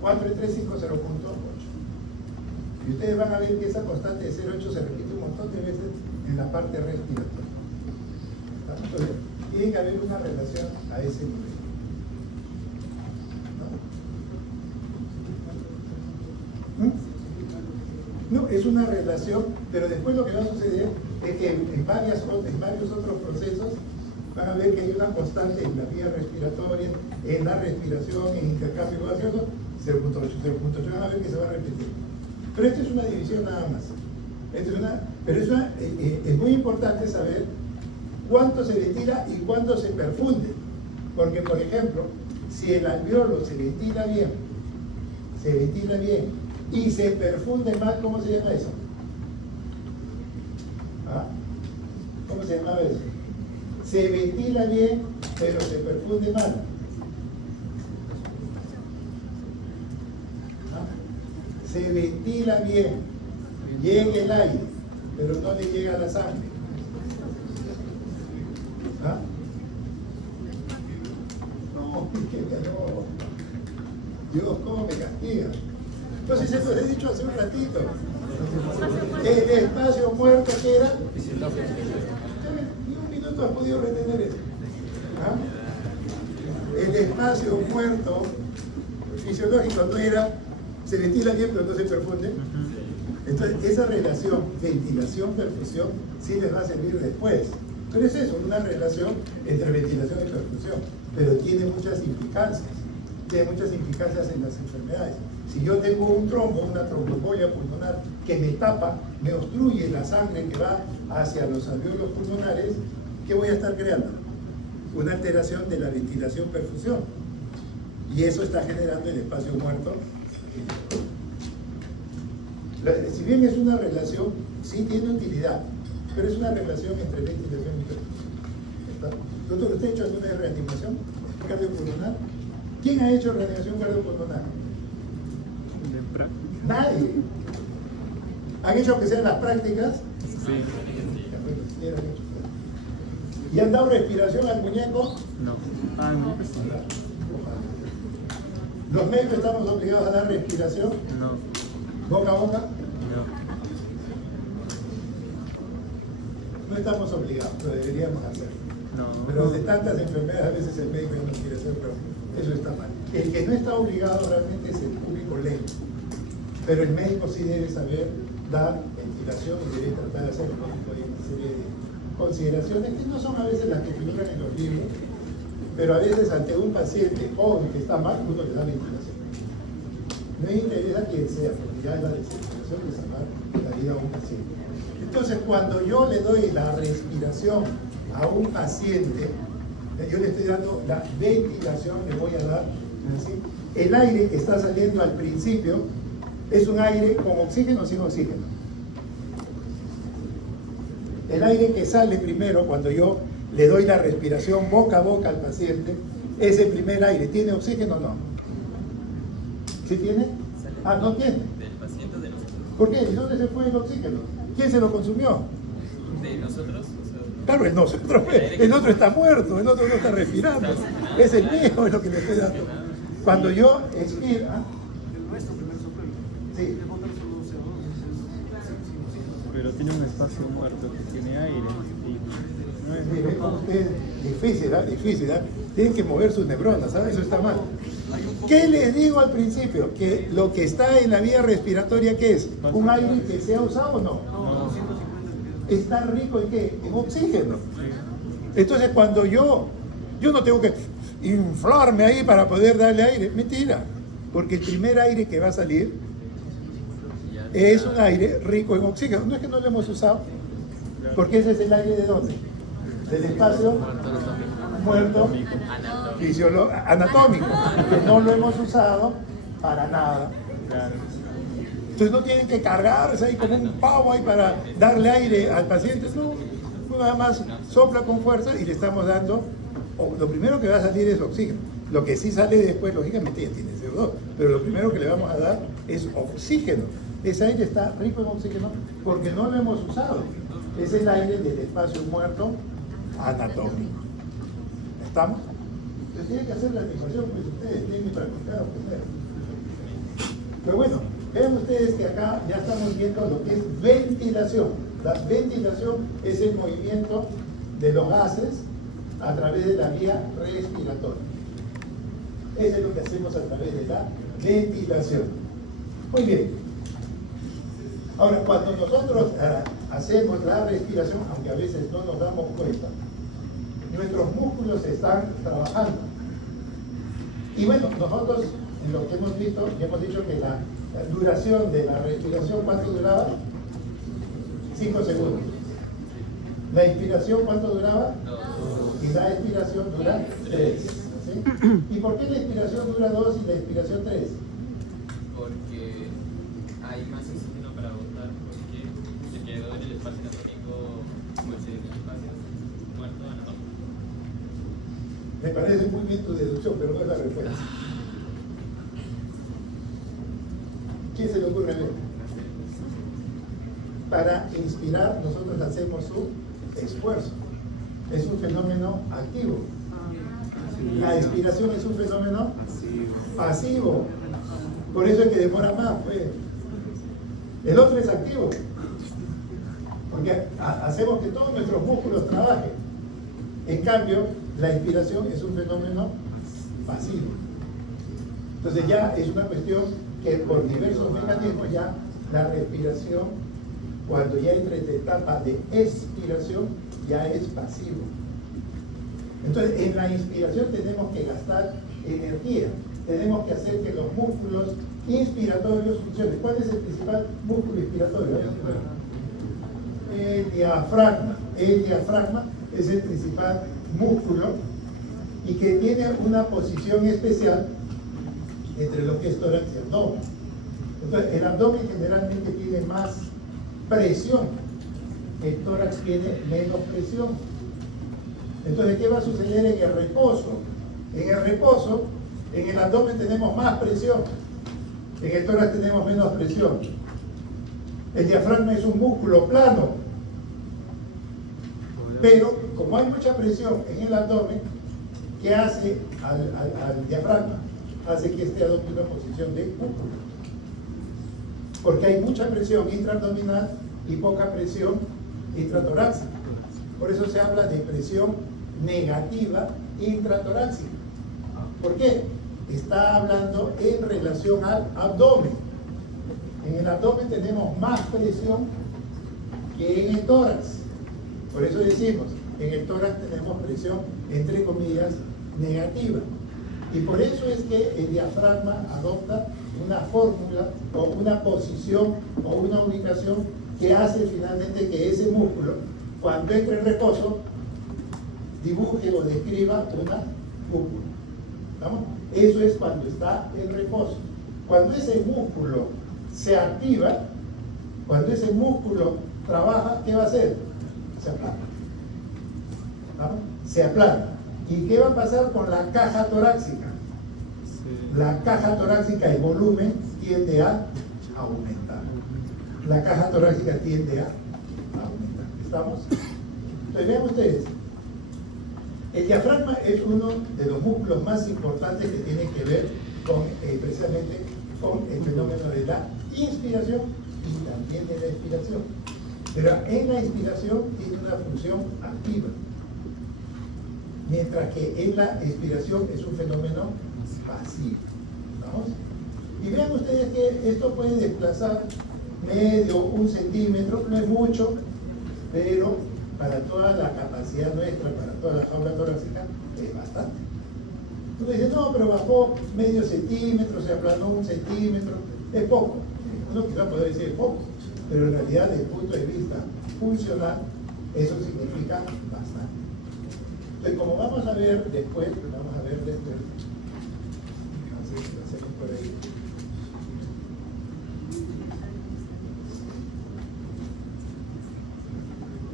4 entre 3, 5, 0.8. Y ustedes van a ver que esa constante de 0.8 se repite un montón de veces en la parte respiratoria. Entonces, tiene que haber una relación a ese nivel. ¿No? No, es una relación, pero después lo que va a suceder es que en varios otros procesos van a ver que hay una constante en la vía respiratoria, en la respiración, en intercambio gaseoso, 0.8, van a ver que se va a repetir. Pero esto es una división nada más. Es muy importante saber cuánto se ventila y cuánto se perfunde. Porque, por ejemplo, si el alveolo se ventila bien y se perfunde mal, ¿cómo se llama eso? ¿Ah? ¿Cómo se llama eso? Se ventila bien, pero se perfunde mal. ¿Ah? Se ventila bien, llega el aire, pero no le llega la sangre. ¿Ah? No, Dios, ¿cómo me castiga? Entonces eso les he dicho hace un ratito. El espacio muerto que era. Ni un minuto has podido retener eso. ¿Ah? El espacio muerto fisiológico no era, se ventila bien pero no se perfunde. Entonces esa relación ventilación-perfusión sí les va a servir después. Pero es eso, una relación entre ventilación y perfusión, pero tiene muchas implicancias en las enfermedades. Si yo tengo un trombo, una tromboembolia pulmonar que me tapa, me obstruye la sangre que va hacia los alveolos pulmonares, ¿qué voy a estar creando? Una alteración de la ventilación-perfusión. Y eso está generando el espacio muerto. Si bien es una relación, sí tiene utilidad, pero es una relación entre ventilación y perfusión. Doctor, ¿usted ha hecho alguna reanimación cardiopulmonar? ¿Quién ha hecho reanimación cardiopulmonar? Nadie. ¿Han hecho aunque sean las prácticas? Sí. ¿Y han dado respiración al muñeco? No. Ah, no. ¿Los médicos estamos obligados a dar respiración? No. ¿Boca a boca? No. No estamos obligados, pero deberíamos hacerlo. No. Pero de tantas enfermedades a veces el médico ya no quiere hacer, pero eso está mal. El que no está obligado realmente es el público lento. Pero el médico sí debe saber dar ventilación y debe tratar de hacerlo. Hay una serie de consideraciones que no son a veces las que figuran en los libros, pero a veces ante un paciente joven que está mal, uno le da ventilación. No interesa quién sea, porque ya es la desesperación de salvar la vida a un paciente. Entonces, cuando yo le doy la respiración a un paciente, yo le estoy dando la ventilación, le voy a dar, ¿sí? El aire que está saliendo al principio es un aire con oxígeno o sin oxígeno. El aire que sale primero cuando yo le doy la respiración boca a boca al paciente, ese primer aire, ¿tiene oxígeno o no? ¿Sí tiene? Ah, no tiene. ¿Del paciente o de nosotros? ¿Por qué? ¿Y dónde se fue el oxígeno? ¿Quién se lo consumió? ¿De nosotros? Claro, el otro está muerto, el otro no está respirando. Es el mío, es lo que le estoy dando. Cuando yo expiro, ¿ah? El nuestro primer soplo, Sí. le botan su CO2. Pero tiene un espacio muerto que tiene aire. Y no es Sí, ven como ustedes, difícil, ¿ah? Tienen que mover sus neuronas, ¿sabes? Eso está mal. ¿Qué les digo al principio? Que lo que está en la vía respiratoria, ¿qué es? ¿Un aire que se ha usado o no? No, 250 ¿Está rico en qué? En oxígeno. Entonces cuando yo no tengo que inflarme ahí para poder darle aire, mentira, porque el primer aire que va a salir es un aire rico en oxígeno. No es que no lo hemos usado, porque ese es el aire de dónde? Del espacio muerto anatómico, que no lo hemos usado para nada. Claro. Entonces no tienen que cargarse ahí como un pavo ahí para darle aire al paciente, no, uno nada más sopla con fuerza y le estamos dando, lo primero que va a salir es oxígeno, lo que sí sale después, lógicamente ya tiene CO2, pero lo primero que le vamos a dar es oxígeno. Ese aire está rico en oxígeno porque no lo hemos usado, es el aire del espacio muerto anatómico. ¿Estamos? Entonces tienen que hacer la animación, pues ustedes tienen que practicar. Pero bueno, vean ustedes que acá ya estamos viendo lo que es ventilación. La ventilación es el movimiento de los gases a través de la vía respiratoria. Eso es lo que hacemos a través de la ventilación. Muy bien. Ahora, cuando nosotros hacemos la respiración, aunque a veces no nos damos cuenta, nuestros músculos están trabajando. Y bueno, nosotros en lo que hemos visto, ya hemos dicho que la duración de la respiración, ¿cuánto duraba? 5 segundos. La inspiración, ¿cuánto duraba? 2. Y la expiración dura 3. ¿Sí? ¿Y por qué la inspiración dura 2 y la expiración 3? Porque hay más oxígeno para botar, porque se quedó en el espacio anatómico, pues en el espacio muerto anatómico. Me parece muy bien tu deducción, pero no es la respuesta. ¿Quién se le ocurre algo? Para inspirar, nosotros hacemos un esfuerzo. Es un fenómeno activo. La expiración es un fenómeno pasivo. Por eso es que demora más, pues. El otro es activo. Porque hacemos que todos nuestros músculos trabajen. En cambio, la inspiración es un fenómeno pasivo. Entonces ya es una cuestión que por diversos mecanismos ya la respiración, cuando ya entra en la etapa de expiración, ya es pasivo. Entonces, en la inspiración tenemos que gastar energía, tenemos que hacer que los músculos inspiratorios funcionen. ¿Cuál es el principal músculo inspiratorio? El diafragma. El diafragma es el principal músculo y que tiene una posición especial entre lo que es tórax y abdomen. Entonces, el abdomen generalmente tiene más presión, el tórax tiene menos presión. Entonces, ¿qué va a suceder en el reposo? En el reposo, en el abdomen tenemos más presión, en el tórax tenemos menos presión. El diafragma es un músculo plano, pero como hay mucha presión en el abdomen, ¿qué hace al diafragma? Hace que este adopte una posición de músculo. Porque hay mucha presión intraabdominal y poca presión intratorácica. Por eso se habla de presión negativa intratorácica. ¿Por qué? Está hablando en relación al abdomen. En el abdomen tenemos más presión que en el tórax. Por eso decimos, en el tórax tenemos presión, entre comillas, negativa. Y por eso es que el diafragma adopta una fórmula o una posición o una ubicación que hace finalmente que ese músculo, cuando entre en reposo, dibuje o describa una cúpula. ¿Estamos? Eso es cuando está en reposo. Cuando ese músculo se activa, cuando ese músculo trabaja, ¿qué va a hacer? Se aplana. ¿Estamos? Se aplana. ¿Y qué va a pasar con la caja torácica? La caja torácica, el volumen tiende a aumentar. La caja torácica tiende a aumentar. ¿Estamos? Entonces vean ustedes, el diafragma es uno de los músculos más importantes que tienen que ver con, precisamente con el fenómeno de la inspiración y también de la expiración. Pero en la inspiración tiene una función activa, mientras que en la expiración es un fenómeno pasivo. ¿Vamos? Y vean ustedes que esto puede desplazar medio, 1 centímetro, no es mucho, pero para toda la capacidad nuestra, para toda la jaula torácica, es bastante. Uno dice, no, pero bajó medio centímetro, se aplanó 1 centímetro, es poco. Uno quizá puede decir poco, pero en realidad desde el punto de vista funcional, eso significa bastante. Entonces, como vamos a ver después, vamos a ver moverle esto. Así por ahí.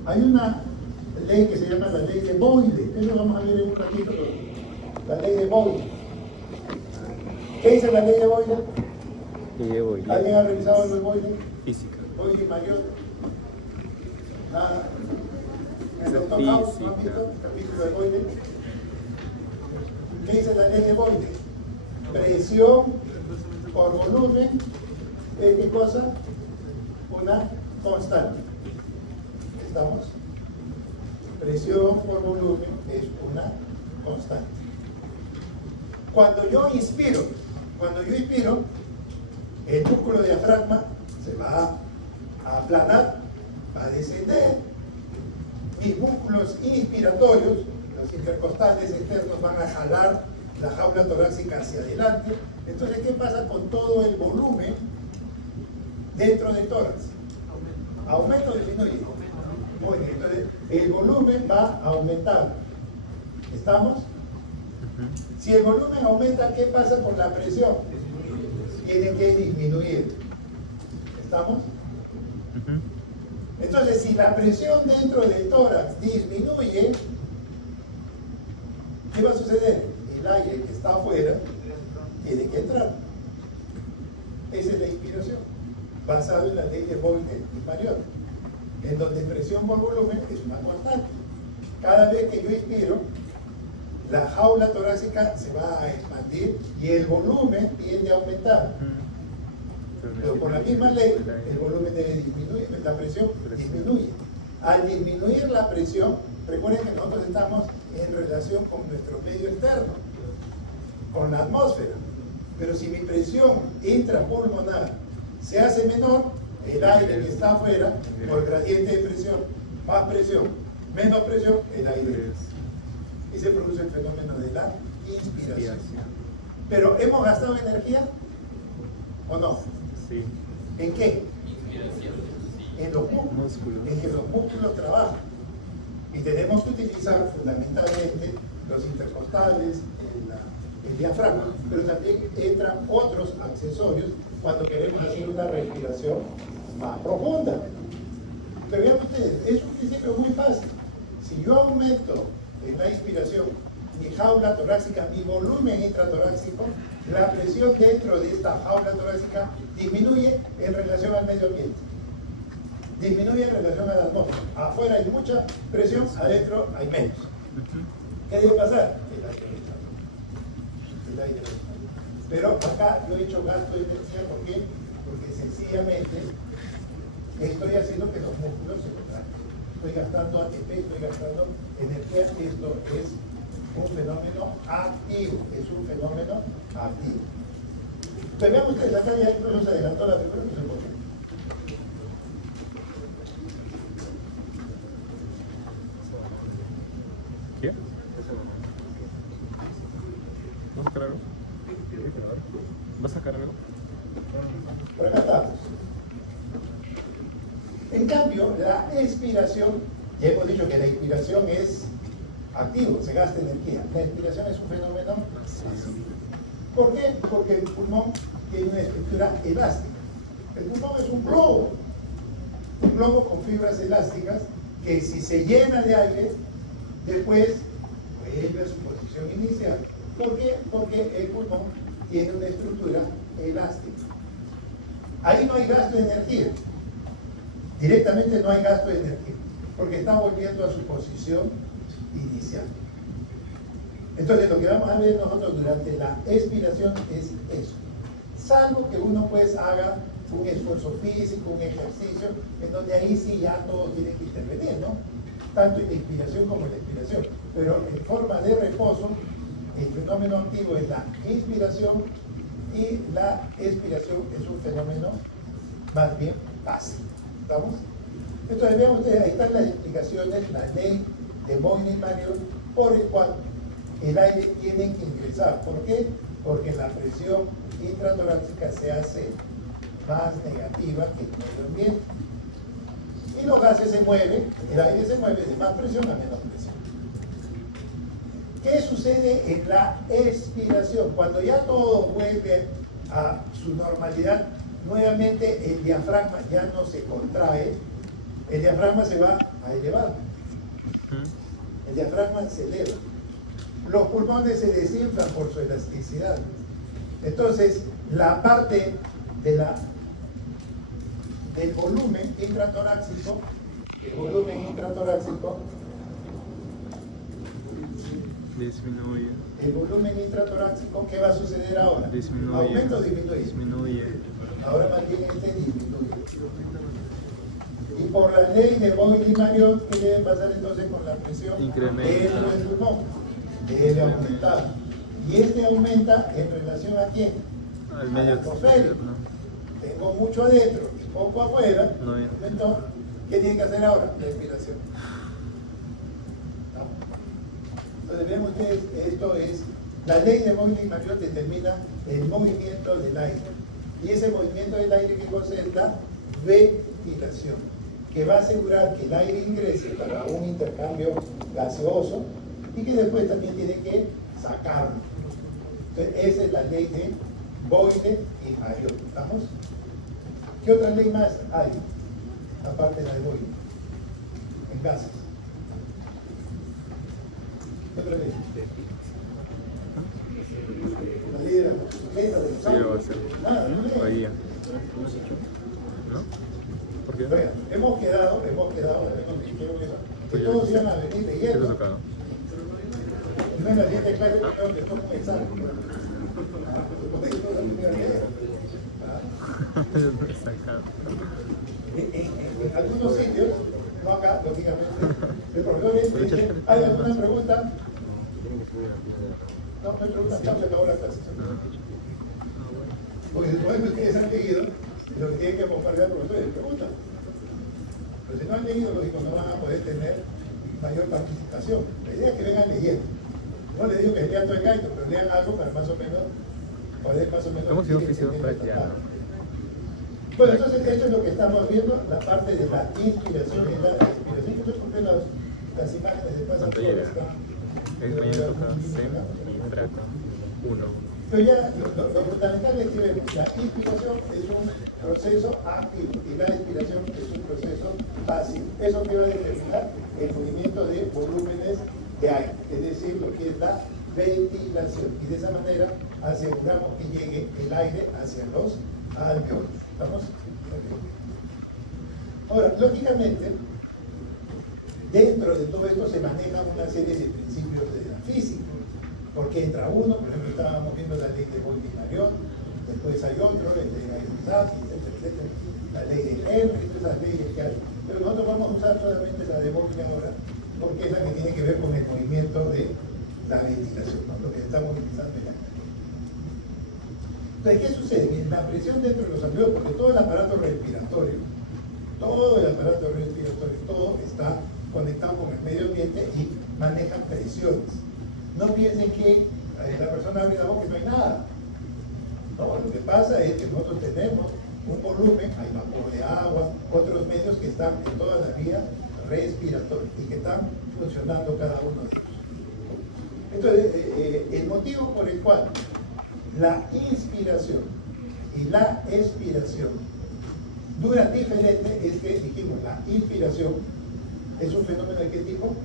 Hay una ley que se llama la ley de Boyle. Eso vamos a ver en un ratito. La ley de Boyle. ¿Qué dice la ley de Boyle? ¿Alguien ha revisado el de Boyle? Física. Boyle mayor. Nada. ¿El Esa doctor House, física. ¿no han visto el capítulo de Boyle? ¿Qué dice la ley de Boyle? Presión por volumen es ¿qué cosa? Una constante. ¿Estamos? Presión por volumen es una constante. Cuando yo inspiro, el músculo diafragma se va a aplanar, va a descender. Mis músculos inspiratorios, los intercostales externos, van a jalar la jaula torácica hacia adelante. Entonces, ¿qué pasa con todo el volumen dentro del tórax? ¿Aumenta o disminuye? Muy bien, entonces el volumen va a aumentar. ¿Estamos? Si el volumen aumenta, ¿qué pasa con la presión? Tiene que disminuir. ¿Estamos? Entonces, si la presión dentro del tórax disminuye, ¿qué va a suceder? El aire que está afuera tiene que entrar. Esa es la inspiración, basado en la ley de Boyle inferior, en donde presión por volumen es una constante. Cada vez que yo inspiro, la jaula torácica se va a expandir y el volumen tiende a aumentar. Pero por la misma ley, el volumen debe disminuir, la presión disminuye. Al disminuir la presión, recuerden que nosotros estamos en relación con nuestro medio externo, con la atmósfera. Pero si mi presión intrapulmonar se hace menor, el aire que está afuera, por gradiente de presión, más presión, menos presión, el aire. Y se produce el fenómeno de la inspiración. Pero ¿hemos gastado energía o no? Sí. ¿En qué? Inspiración. En los músculos. En que los músculos trabajan. Y tenemos que utilizar fundamentalmente los intercostales, el diafragma, pero también entran otros accesorios cuando queremos hacer una respiración más profunda. Pero vean ustedes, es un principio muy fácil. Si yo aumento en la inspiración mi jaula torácica, mi volumen intratorácico, la presión dentro de esta jaula torácica disminuye en relación al medio ambiente. Disminuye en relación a la atmósfera. Afuera hay mucha presión, adentro hay menos. ¿Qué debe pasar? El aire. Pero acá yo he hecho gasto de energía, ¿por qué? Porque sencillamente estoy haciendo que los músculos se contraigan. Estoy gastando ATP, estoy gastando energía. Esto es un fenómeno activo, es un fenómeno activo. Pero vean ustedes, acá ya incluso se adelantó la figura, no sé por qué. ¿Qué? ¿Vas a sacar algo? ¿Vas a sacar algo? Por acá estamos. En cambio, la expiración, ya hemos dicho que la inspiración es activo, se gasta energía. La expiración es un fenómeno pasivo. ¿Por qué? Porque el pulmón tiene una estructura elástica. El pulmón es un globo con fibras elásticas que si se llena de aire, después vuelve a su posición inicial. ¿Por qué? Porque el pulmón tiene una estructura elástica. Ahí no hay gasto de energía. Directamente no hay gasto de energía, porque está volviendo a su posición inicial. Entonces lo que vamos a ver nosotros durante la expiración es eso. Salvo que uno pues haga un esfuerzo físico, un ejercicio, en donde ahí sí ya todo tiene que intervenir, ¿no? Tanto en la inspiración como en la expiración. Pero en forma de reposo, el fenómeno activo es la inspiración y la expiración es un fenómeno más bien pasivo. ¿Estamos? Entonces vean ustedes, ahí están las explicaciones, la ley de Boyle-Mayor, por el cual el aire tiene que ingresar. ¿Por qué? Porque la presión intratorácica se hace más negativa que el medio ambiente. Y los gases se mueven, el aire se mueve de más presión a menos presión. ¿Qué sucede en la expiración? Cuando ya todo vuelve a su normalidad, nuevamente el diafragma ya no se contrae, el diafragma se va a elevar. El diafragma se eleva. Los pulmones se desinflan por su elasticidad. Entonces, la parte de del volumen intratorácico, Disminuye. el volumen intratorácico, ¿qué va a suceder ahora? Disminuye. ¿Aumenta o disminuye? Disminuye. Ahora más bien este disminuye. Y por la ley de Boyle-Mariot, ¿qué debe pasar entonces con la presión? Incrementa. Dentro del pulmón. Debe aumentar. Y este aumenta en relación a quién? Al medio atmosférico. Tengo mucho adentro y poco afuera. No, ya. Entonces, ¿qué tiene que hacer ahora? Respiración. ¿No? Entonces, ven ustedes, esto es, la ley de Boyle-Mariot determina el movimiento del aire. Y ese movimiento del aire, ¿qué cosa es? La ventilación, que va a asegurar que el aire ingrese para un intercambio gaseoso y que después también tiene que sacarlo. Entonces, esa es la ley de Boyle-Mariot. ¿Estamos? ¿Qué otra ley más hay? Aparte de la de Boyle. En gases. ¿Qué otra ley? La ley de la motocicleta, del Sí, lo va a hacer. Nada, no ley. Bahía. ¿No? ¿Por qué? Oiga, hemos quedado, dijeron eso, que Oye, todos iban a venir ¿Qué te ha leyendo. tocado? No en la siguiente clase, creo que esto es un examen. Sacado. En algunos sitios, no acá, lógicamente, el profesor dice, ¿hay alguna pregunta? No, no hay preguntas, ya se acabó la clase. Porque después que ustedes han leído, lo que tienen que compartir al profesor es preguntas. Pero si no han leído, lógico, no van a poder tener mayor participación. La idea es que vengan leyendo. No les digo que lean todo el gaito, pero lean algo para más o menos poder más o menos. Hemos sido oficios prácticamente. Bueno, entonces esto es lo que estamos viendo, la parte de la inspiración y la expiración. Entonces, porque las imágenes de pasan ¿Cuánto todas llega? están. Mañana toca SEM y trata 1. Pero ya lo fundamental es que vemos, la inspiración es un proceso activo y la expiración es un proceso pasivo. Eso que va a determinar el movimiento de volúmenes de aire, es decir, lo que es la ventilación. Y de esa manera aseguramos que llegue el aire hacia los alveolos. ¿Estamos? Ahora, lógicamente, dentro de todo esto se manejan una serie de principios de la física. Porque entra uno, por ejemplo, estábamos viendo la ley de Boyle-Mariot, después hay otro, la ley de Isaac, etcétera, la ley de Henry, todas esas leyes que hay. Pero nosotros vamos a usar solamente la de Boyle ahora, porque es la que tiene que ver con el movimiento de la ventilación, ¿no? Lo que estamos utilizando ya. Entonces, ¿qué sucede? Bien, la presión dentro de los alveolos, porque todo el aparato respiratorio, todo está conectado con el medio ambiente y maneja presiones. No piensen que la persona abre la boca y no hay nada. No, lo que pasa es que nosotros tenemos un volumen, hay vapor de agua, otros medios que están en todas las vías respiratorias y que están funcionando cada uno de ellos. Entonces, el motivo por el cual la inspiración y la expiración duran diferente es que dijimos, la inspiración es un fenómeno de qué tipo?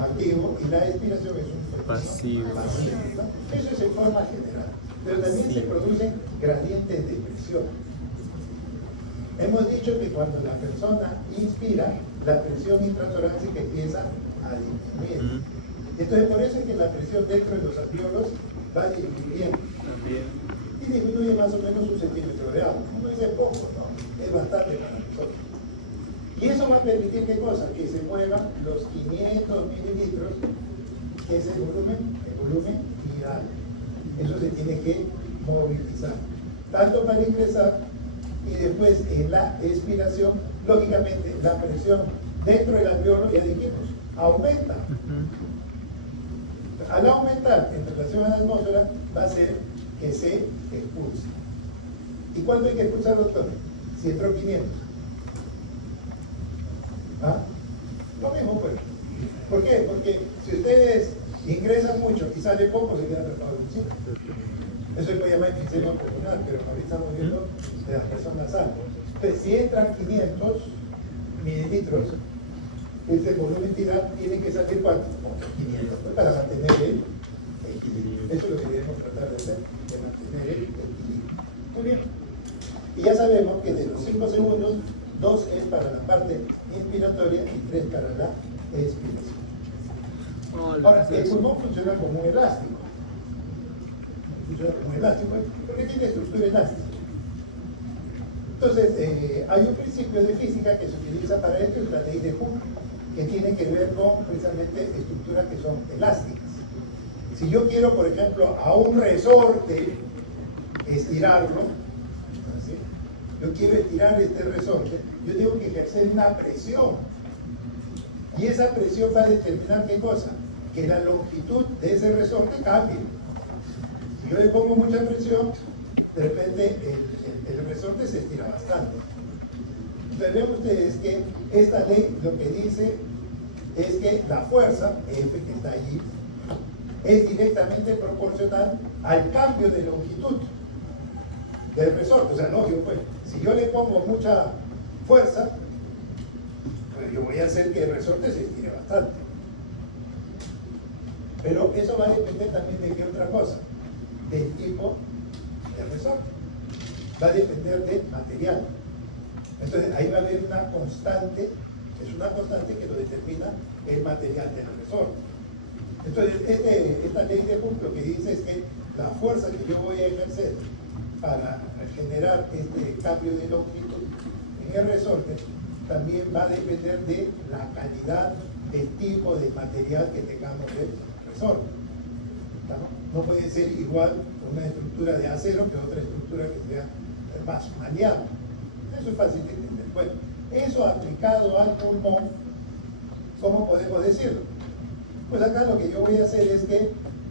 Activo, y la expiración es un fenómeno pasivo, ¿no? Eso es en forma general, pero también se producen gradientes de presión. Hemos dicho que cuando la persona inspira, la presión intratorácica empieza a disminuir. Entonces, por eso es que la presión dentro de los alveolos va disminuyendo. Y disminuye más o menos un centímetro de agua. Uno dice poco, ¿no? Es bastante para nosotros. Y eso va a permitir, ¿qué cosa? Que se muevan los 500 mililitros, que es el volumen viral. Eso se tiene que movilizar. Tanto para ingresar y después en la expiración, lógicamente la presión dentro del alveolo, ya dijimos, aumenta. Al aumentar en relación a la atmósfera, va a ser que se expulse. ¿Y cuánto hay que expulsar, doctor? Si entró 500. ¿Ah? Lo mismo, pues. ¿Por qué? Porque si ustedes Ingresa mucho y sale poco, se queda atrapado en sí. Eso se puede llamar enfisema pulmonar, pero ahorita estamos viendo de las personas sanas. Entonces, si entran 500 mililitros, ese volumen tirar tiene que salir ¿cuánto? 500, pues, para mantener el equilibrio. Eso es lo que debemos tratar de hacer, de mantener el equilibrio. Muy bien. Y ya sabemos que de los 5 segundos, 2 es para la parte inspiratoria y 3 para la expiración. Ahora, el pulmón funciona como un elástico. Funciona como un elástico porque tiene estructura elástica. Entonces, hay un principio de física que se utiliza para esto, es la ley de Hooke, que tiene que ver con precisamente estructuras que son elásticas. Si yo quiero, por ejemplo, a un resorte estirarlo, ¿sí? Yo quiero estirar este resorte, yo tengo que ejercer una presión. Y esa presión va a determinar ¿qué cosa? Que la longitud de ese resorte cambie. Si yo le pongo mucha presión, de repente el resorte se estira bastante. Entonces ven ustedes que esta ley lo que dice es que la fuerza, F que está allí, es directamente proporcional al cambio de longitud del resorte. O sea, lógico, pues, si yo le pongo mucha fuerza, pues yo voy a hacer que el resorte se estire bastante. Pero eso va a depender también de qué otra cosa, del tipo de resorte. Va a depender del material. Entonces ahí va a haber una constante, es una constante que lo determina el material del resorte. Entonces esta ley de Hooke lo que dice es que la fuerza que yo voy a ejercer para generar este cambio de longitud en el resorte también va a depender de la calidad, del tipo de material que tengamos del resorte. No puede ser igual una estructura de acero que otra estructura que sea más maleable. Eso es fácil de entender. Bueno, eso aplicado al pulmón, ¿cómo podemos decirlo? Pues acá lo que yo voy a hacer es que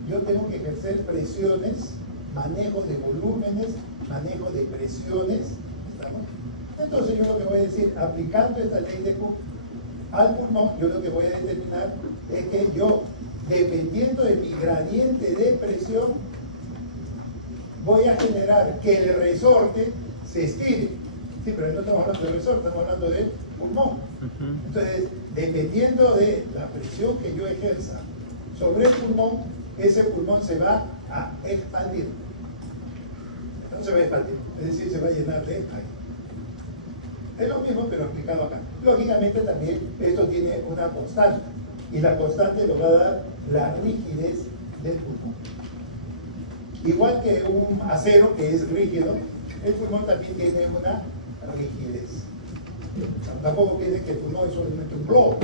yo tengo que ejercer presiones, manejo de volúmenes, manejo de presiones, ¿estamos? Entonces yo lo que voy a decir, aplicando esta ley de Hooke al pulmón, yo lo que voy a determinar es que yo, dependiendo de mi gradiente de presión, voy a generar que el resorte se estire. Sí, pero no estamos hablando de resorte, estamos hablando de pulmón. Entonces, dependiendo de la presión que yo ejerza sobre el pulmón, ese pulmón se va a expandir. No se va a expandir, es decir, se va a llenar de aire. Es lo mismo, pero aplicado acá. Lógicamente también esto tiene una constante, y la constante lo va a dar la rigidez del pulmón. Igual que un acero que es rígido, el pulmón también tiene una rigidez. Tampoco piensen que el pulmón es solamente un globo,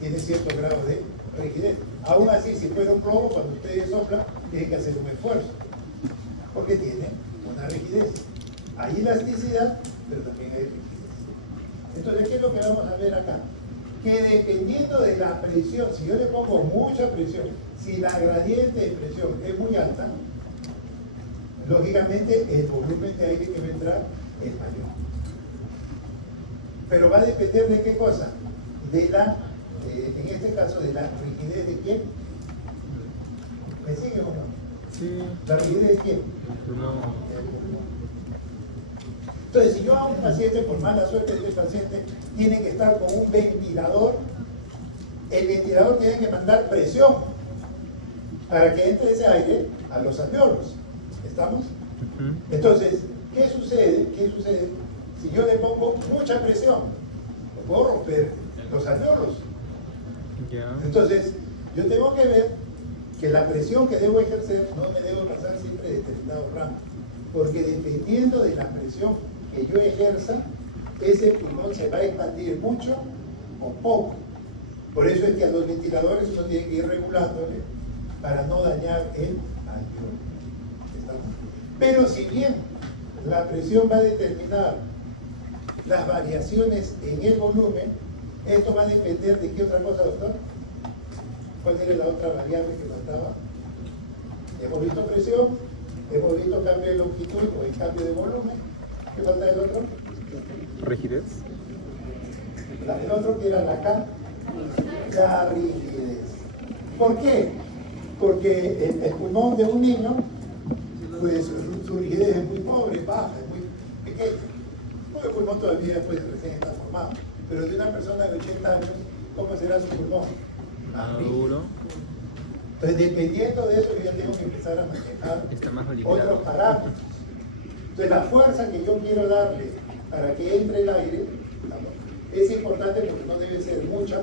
tiene cierto grado de rigidez. Aún así, si fuera un globo, cuando ustedes soplan, tienen que hacer un esfuerzo, porque tiene una rigidez. Hay elasticidad, pero también hay rigidez. Entonces, ¿qué es lo que vamos a ver acá? Que dependiendo de la presión, si yo le pongo mucha presión, si la gradiente de presión es muy alta, lógicamente el volumen de aire que va a entrar es mayor. Pero va a depender de qué cosa, de la, en este caso, de la rigidez de quién. ¿Me sigue o no? Sí. ¿La rigidez de quién? No. Entonces, si yo a un paciente, por mala suerte, este paciente tiene que estar con un ventilador, el ventilador tiene que mandar presión para que entre ese aire a los alveolos. ¿Estamos? Entonces, ¿qué sucede? ¿Qué sucede? Si yo le pongo mucha presión, puedo romper los alveolos. Entonces, yo tengo que ver que la presión que debo ejercer no me debo pasar siempre de determinado rango, porque dependiendo de la presión que yo ejerza, ese pulmón se va a expandir mucho o poco. Por eso es que a los ventiladores uno tiene que ir regulándole para no dañar el alveolo. Pero si bien la presión va a determinar las variaciones en el volumen, esto va a depender de qué otra cosa, doctor. ¿Cuál era la otra variable que faltaba? Hemos visto presión, hemos visto cambio de longitud o el cambio de volumen. ¿Qué falta del otro? Rigidez. El otro que era la K, la rigidez. ¿Por qué? Porque el pulmón de un niño, pues su rigidez es muy pobre, baja, es muy pequeña. Porque el pulmón todavía pues, recién está formado. Pero de una persona de 80 años, ¿cómo será su pulmón? Más rígido. Maduro. Entonces, dependiendo de eso, yo ya tengo que empezar a manejar Está más otros aliviado. parámetros. Entonces, la fuerza que yo quiero darle para que entre el aire es importante porque no debe ser mucha,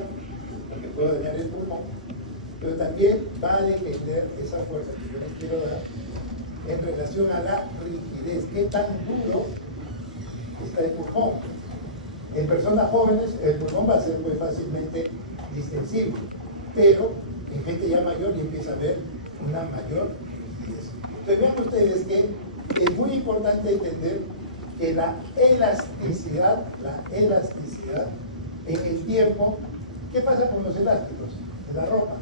porque puedo dañar el pulmón, pero también va a depender esa fuerza que yo le quiero dar en relación a la rigidez. ¿Qué tan duro está el pulmón? En personas jóvenes, el pulmón va a ser muy fácilmente distensible, pero en gente ya mayor y empieza a haber una mayor rigidez. Entonces vean ustedes que es muy importante entender que la elasticidad en el tiempo, ¿qué pasa con los elásticos en la ropa?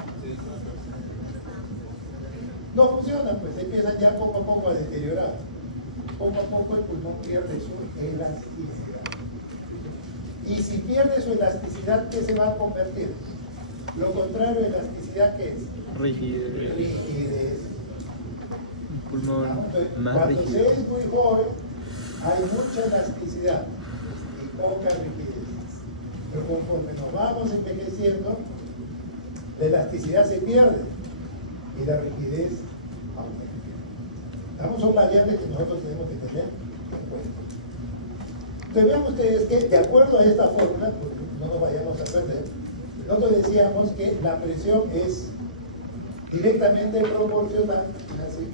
No funcionan, pues empiezan ya poco a poco a deteriorar. Poco a poco el pulmón pierde su elasticidad. Y si pierde su elasticidad, ¿qué se va a convertir? Lo contrario de elasticidad, ¿qué es? Rigidez. Rigidez. Un pulmón Entonces, más cuando se rígido. es muy joven, hay mucha elasticidad y poca rigidez. Pero conforme nos vamos envejeciendo, la elasticidad se pierde y la rigidez aumenta. Son variables que nosotros tenemos que tener en cuenta. Entonces vean ustedes que de acuerdo a esta fórmula, porque no nos vayamos a perder, nosotros decíamos que la presión es directamente proporcional así,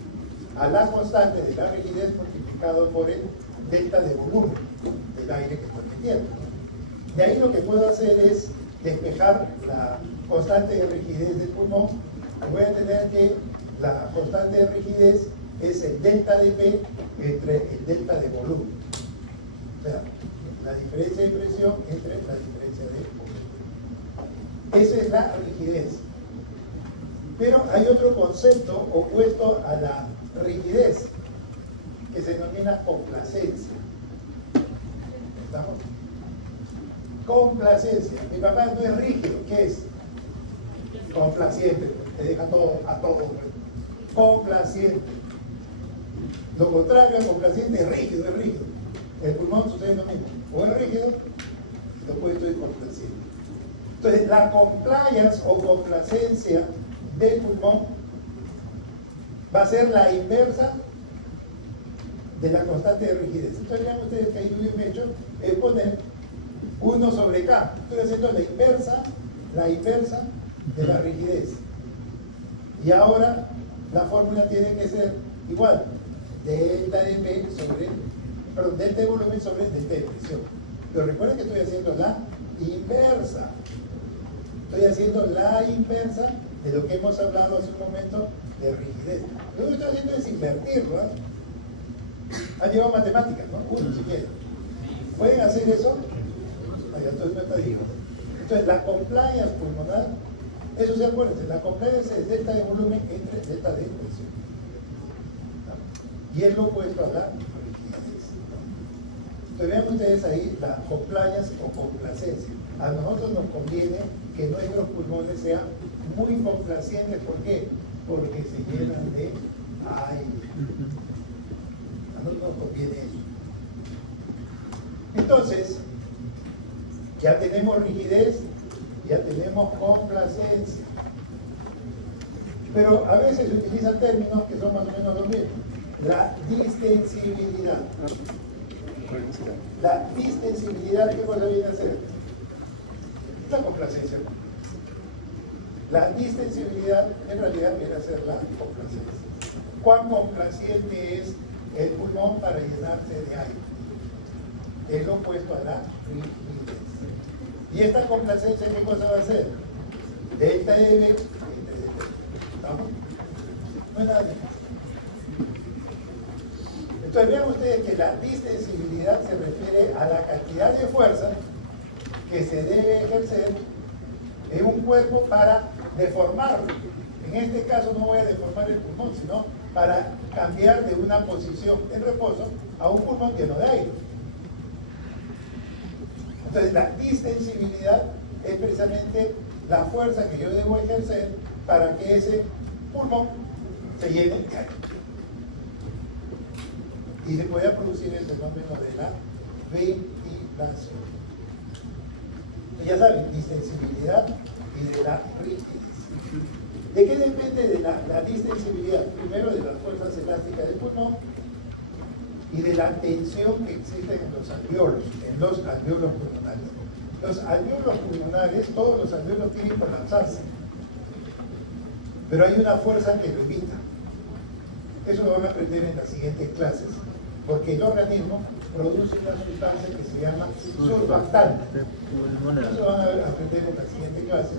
a la constante de la rigidez multiplicado por el delta de volumen del aire que estoy metiendo. De ahí lo que puedo hacer es despejar la constante de rigidez del pulmón. Voy a tener que la constante de rigidez es el delta de P entre el delta de volumen. O sea, la diferencia de presión entre la diferencia de volumen. Esa es la rigidez. Pero hay otro concepto opuesto a la rigidez que se denomina complacencia. ¿Estamos? Complacencia. Mi papá no es rígido, ¿qué es? Complaciente, te deja todo a todo. Complaciente. Lo contrario a complaciente es rígido, es rígido. El pulmón sucede lo mismo. O es rígido, lo opuesto es complaciente. Entonces, la compliance o complacencia del pulmón va a ser la inversa de la constante de rigidez. Entonces vean ustedes que ahí lo que he hecho es poner 1 sobre K. Estoy haciendo la inversa de la rigidez. Y ahora la fórmula tiene que ser igual. Delta de P sobre, perdón, delta de volumen sobre delta de presión. Pero recuerden que estoy haciendo la inversa. Estoy haciendo la inversa de lo que hemos hablado hace un momento de rigidez. Lo que estoy haciendo es invertirlo. Han llevado matemáticas, ¿no? Uno si quieren. ¿Pueden hacer eso? Entonces no está difícil. Entonces la compliance pulmonar, eso se acuérdense, la compliance es delta de volumen entre delta de presión. Y es lo opuesto a la rigidez. Entonces vean ustedes ahí la compliance o complacencia. A nosotros nos conviene que nuestros pulmones sean muy complacientes. ¿Por qué? Porque se llenan de aire. A nosotros nos conviene eso. Entonces, ya tenemos rigidez, ya tenemos complacencia. Pero a veces se utilizan términos que son más o menos los mismos. La distensibilidad. La distensibilidad, ¿qué cosa viene a ser? La complacencia. La distensibilidad en realidad viene a ser la complacencia. ¿Cuán complaciente es el pulmón para llenarse de aire? Es lo opuesto a la rigidez. ¿Y esta complacencia qué cosa va a hacer? Delta de B, ¿estamos? No es nada difícil. Entonces vean ustedes que la distensibilidad se refiere a la cantidad de fuerza que se debe ejercer en un cuerpo para deformarlo. En este caso no voy a deformar el pulmón, sino para cambiar de una posición en reposo a un pulmón lleno de aire. Entonces la distensibilidad es precisamente la fuerza que yo debo ejercer para que ese pulmón se llene de aire. Y se puede producir el fenómeno de la ventilación. Ya saben, distensibilidad y de la rigidez. ¿De qué depende de la distensibilidad? Primero, de las fuerzas elásticas del pulmón y de la tensión que existe en los alveolos pulmonares. Los alveolos pulmonares, todos los alveolos tienen que colapsarse, pero hay una fuerza que lo evita. Eso lo van a aprender en las siguientes clases, porque el organismo produce una sustancia que se llama surfactante. Eso lo van a aprender en la siguiente clase.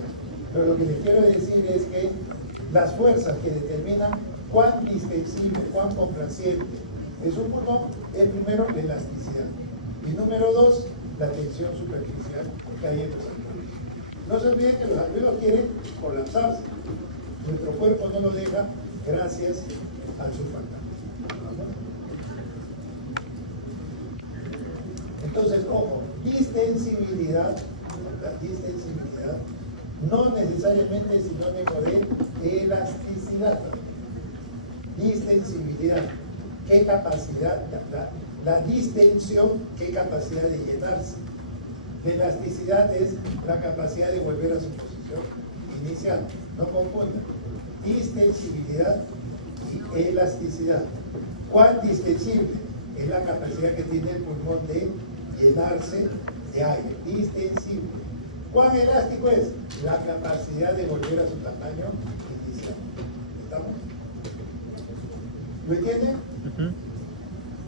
Pero lo que les quiero decir es que las fuerzas que determinan cuán distensible, cuán complaciente es un pulmón, es primero la elasticidad. Y número 2, la tensión superficial que hay en los alveolos. No se olviden que los alveolos quieren colapsarse. Nuestro cuerpo no lo deja gracias al surfactante. Entonces, ojo, distensibilidad, la distensibilidad no necesariamente es sinónimo de elasticidad. Distensibilidad, ¿qué capacidad? La distensión, ¿qué capacidad de llenarse? La elasticidad es la capacidad de volver a su posición inicial. No confundan. Distensibilidad y elasticidad. ¿Cuán distensible? Es la capacidad que tiene el pulmón de llenarse de aire. Distensible. ¿Cuán elástico es? La capacidad de volver a su tamaño inicial. ¿Estamos? ¿Lo entienden?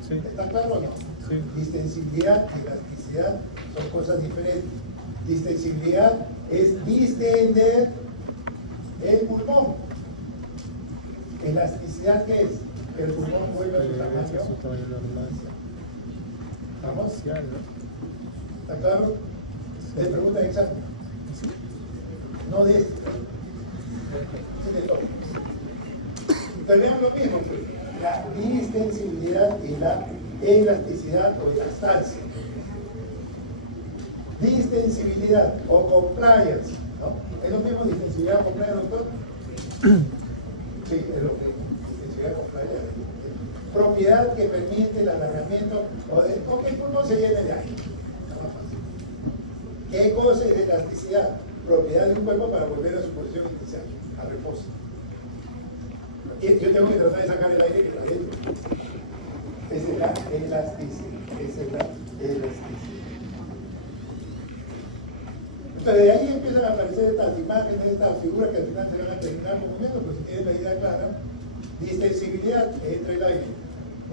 Sí. ¿Está claro o no? Sí. Distensibilidad y elasticidad son cosas diferentes. Distensibilidad es distender el pulmón. ¿Elasticidad qué es? Que el pulmón vuelva a su tamaño normal. ¿Estamos? Parcial, ¿no? ¿Está claro? ¿Les preguntan examen? No de este. Sí de todo. Tenemos lo mismo, pues, la distensibilidad y la elasticidad o elastancia. Distensibilidad o compliance, ¿no? ¿Es lo mismo distensibilidad o compliance, doctor? Sí, es lo mismo. Distensibilidad o compliance. Propiedad que permite el alargamiento o que el pulmón se llene de aire. ¿Qué cosa es elasticidad? Propiedad de un cuerpo para volver a su posición inicial, a reposo. Yo tengo que tratar de sacar el aire que está dentro. Esa es la elasticidad. Esa es la elasticidad. Entonces de ahí empiezan a aparecer estas imágenes, estas figuras que al final se van a terminar moviendo, pues si tienen la idea clara. Distensibilidad entre el aire.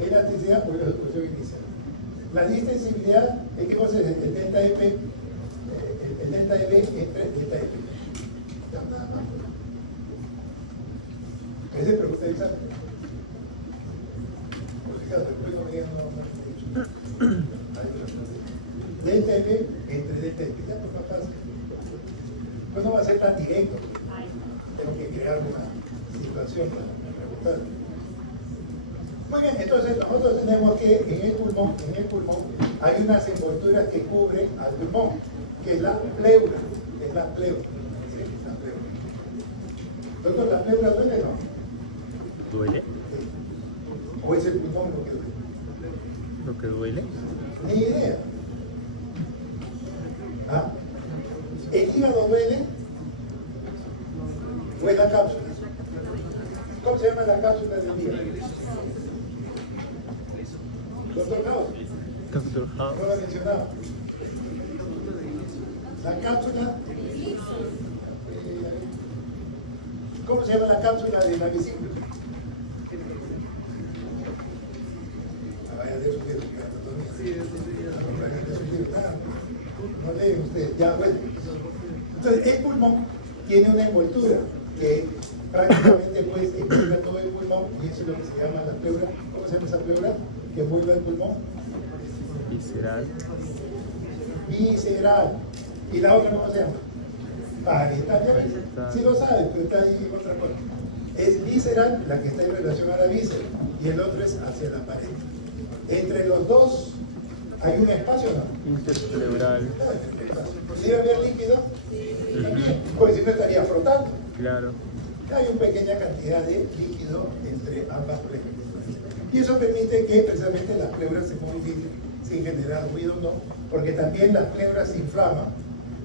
Elasticidad por la posición inicial. La distensibilidad es que cosa es el delta F. El delta EB entre delta F. Ya, nada más. ¿Qué se pregunta el examen? Por si acaso, después no me digan, no he dicho. Delta EB entre delta F. Ya, pues más fácil. Pues no va a ser tan directo. Tengo que crear una situación para preguntar. Muy bien, entonces nosotros tenemos que en el pulmón hay unas envolturas que cubren al pulmón, que es la pleura, ¿sí? La pleura. Doctor, ¿la pleura duele o no? ¿Duele? Sí. ¿O es el pulmón lo que duele? ¿Lo que duele? Ni idea. ¿Ah? ¿El hígado duele? ¿O es la cápsula? ¿Cómo se llama la cápsula del hígado? Doctor House. Doctor House. No lo he mencionado. La cápsula. ¿Cómo se llama la cápsula de la vesícula? Vaya de su no leen ustedes, ya bueno. Entonces, el pulmón tiene una envoltura que prácticamente pues envuelve todo el pulmón y eso es lo que se llama la pleura. ¿Cómo se llama esa pleura? Que envuelve el pulmón. Visceral. Visceral. ¿Y la otra cómo se llama? Parietal. Sí lo saben, pero está ahí otra cosa. Es visceral, la que está en relación a la víscera, y el otro es hacia la pared. Entre los dos hay un espacio, ¿no? Interpleural. ¿Sí debe haber líquido? Pues si no estaría flotando. Claro. hay una pequeña cantidad de líquido entre ambas pleuras. Y eso permite que precisamente las pleuras se modifiquen sin generar ruido, no, porque también las pleuras se inflaman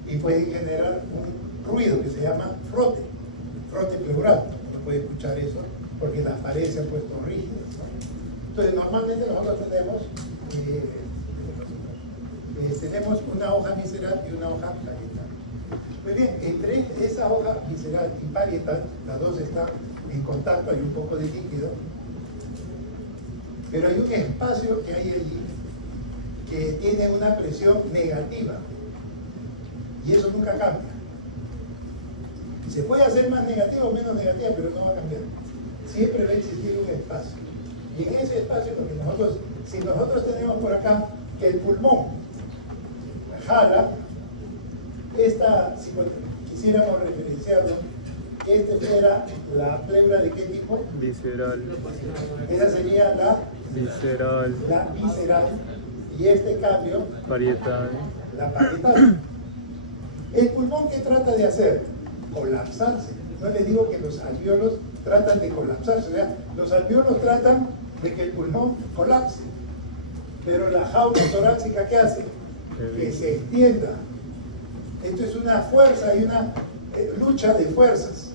y pueden generar un ruido que se llama frote pleural. No puede escuchar eso porque las paredes se han puesto rígidas, ¿no? Entonces, normalmente nosotros tenemos una hoja visceral y una hoja parietal. Muy bien, entre esa hoja visceral y parietal, las dos están en contacto, hay un poco de líquido, pero hay un espacio que hay allí que tiene una presión negativa y eso nunca cambia. Se puede hacer más negativa o menos negativa, pero no va a cambiar. Siempre va a existir un espacio. Y en ese espacio, porque si nosotros tenemos por acá que el pulmón jala, si quisiéramos referenciarlo, fuera la pleura de qué tipo? Visceral. Esa sería la Visceral. visceral. Y este cambio, Parietal. la parietal. ¿El pulmón qué trata de hacer? Colapsarse. No les digo que los alvéolos tratan de colapsarse, ¿verdad? Los alvéolos tratan de que el pulmón colapse. Pero la jaula torácica, ¿qué hace? Que se extienda. Esto es una fuerza y una lucha de fuerzas.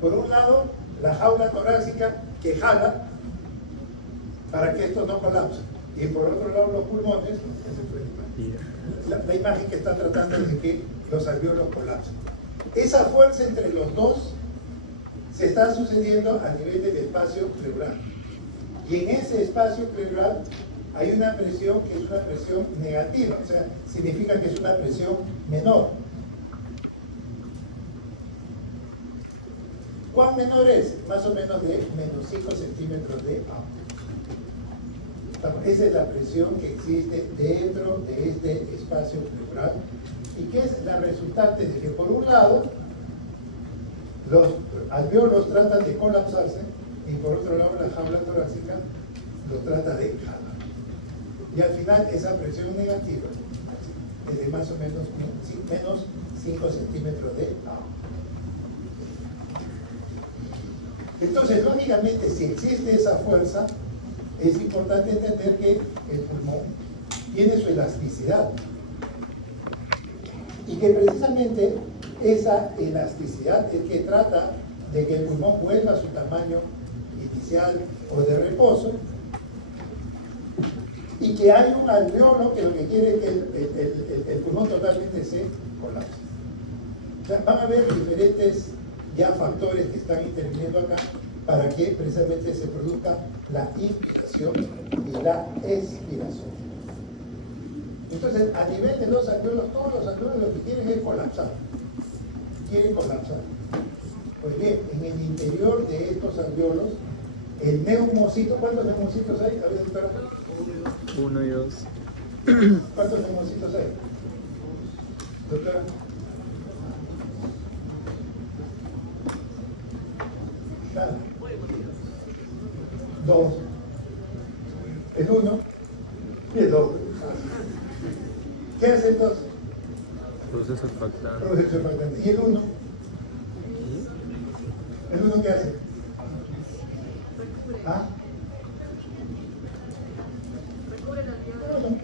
Por un lado, la jaula torácica que jala para que esto no colapse. Y por otro lado, los pulmones, la imagen que está tratando de que los alvéolos colapsen. Esa fuerza entre los dos se está sucediendo a nivel del espacio pleural. Y en ese espacio pleural hay una presión que es una presión negativa, o sea, significa que es una presión menor. ¿Cuán menor es? Más o menos de menos 5 centímetros de agua. Esa es la presión que existe dentro de este espacio pleural y que es la resultante de que por un lado los alvéolos tratan de colapsarse y por otro lado la jaula torácica lo trata de jalar. Y al final esa presión negativa es de más o menos 5 centímetros de agua. Entonces, lógicamente, si existe esa fuerza, es importante entender que el pulmón tiene su elasticidad y que precisamente esa elasticidad es que trata de que el pulmón vuelva a su tamaño inicial o de reposo y que hay un alvéolo que lo que quiere es que el pulmón totalmente se colapse. O sea, van a haber diferentes ya factores que están interviniendo acá para que precisamente se produzca la inspiración y la expiración. Entonces, a nivel de los alvéolos, todos los alvéolos lo que quieren es colapsar. Quieren colapsar. Pues bien, en el interior de estos alvéolos, el neumocito, ¿cuántos neumocitos hay? A ver, doctora. 1 y 2. ¿Cuántos neumocitos hay? Doctora. Nada. 2. El 1 y el 2. ¿Qué hace entonces? Produce surfactante. Produce surfactante. ¿Y el 1? ¿El 1 qué hace? ¿Ah?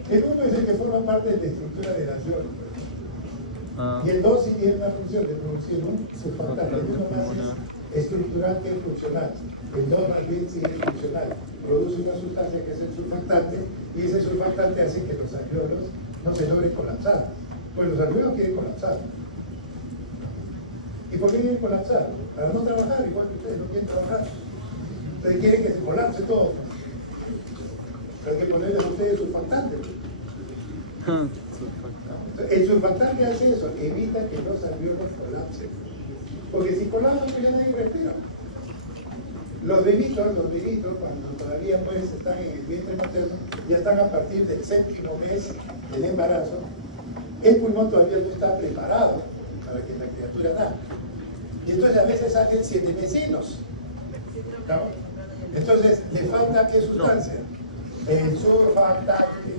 El 1 es el que forma parte de la estructura del alvéolo. Y el 2 sí tiene una función de producir un surfactante. El 1 más es estructural que funcional. El 2 más bien sí es funcional. Produce una sustancia que es el surfactante y ese surfactante hace que los alvéolos no se logren colapsar. Pues los alvéolos quieren colapsar. ¿Y por qué quieren colapsar? Para no trabajar, igual que ustedes no quieren trabajar. Ustedes quieren que se colapse todo. Hay que ponerle a ustedes surfactante. El surfactante hace eso, evita que los alvéolos colapsen. Porque si colapsan, pues ya nadie respira. Los bebitos, cuando todavía pues están en el vientre materno, ya están a partir del 7º mes del embarazo, el pulmón todavía no está preparado para que la criatura nazca. Y entonces a veces salen 7 mesinos. ¿No? Entonces, ¿le falta qué sustancia? El surfactante.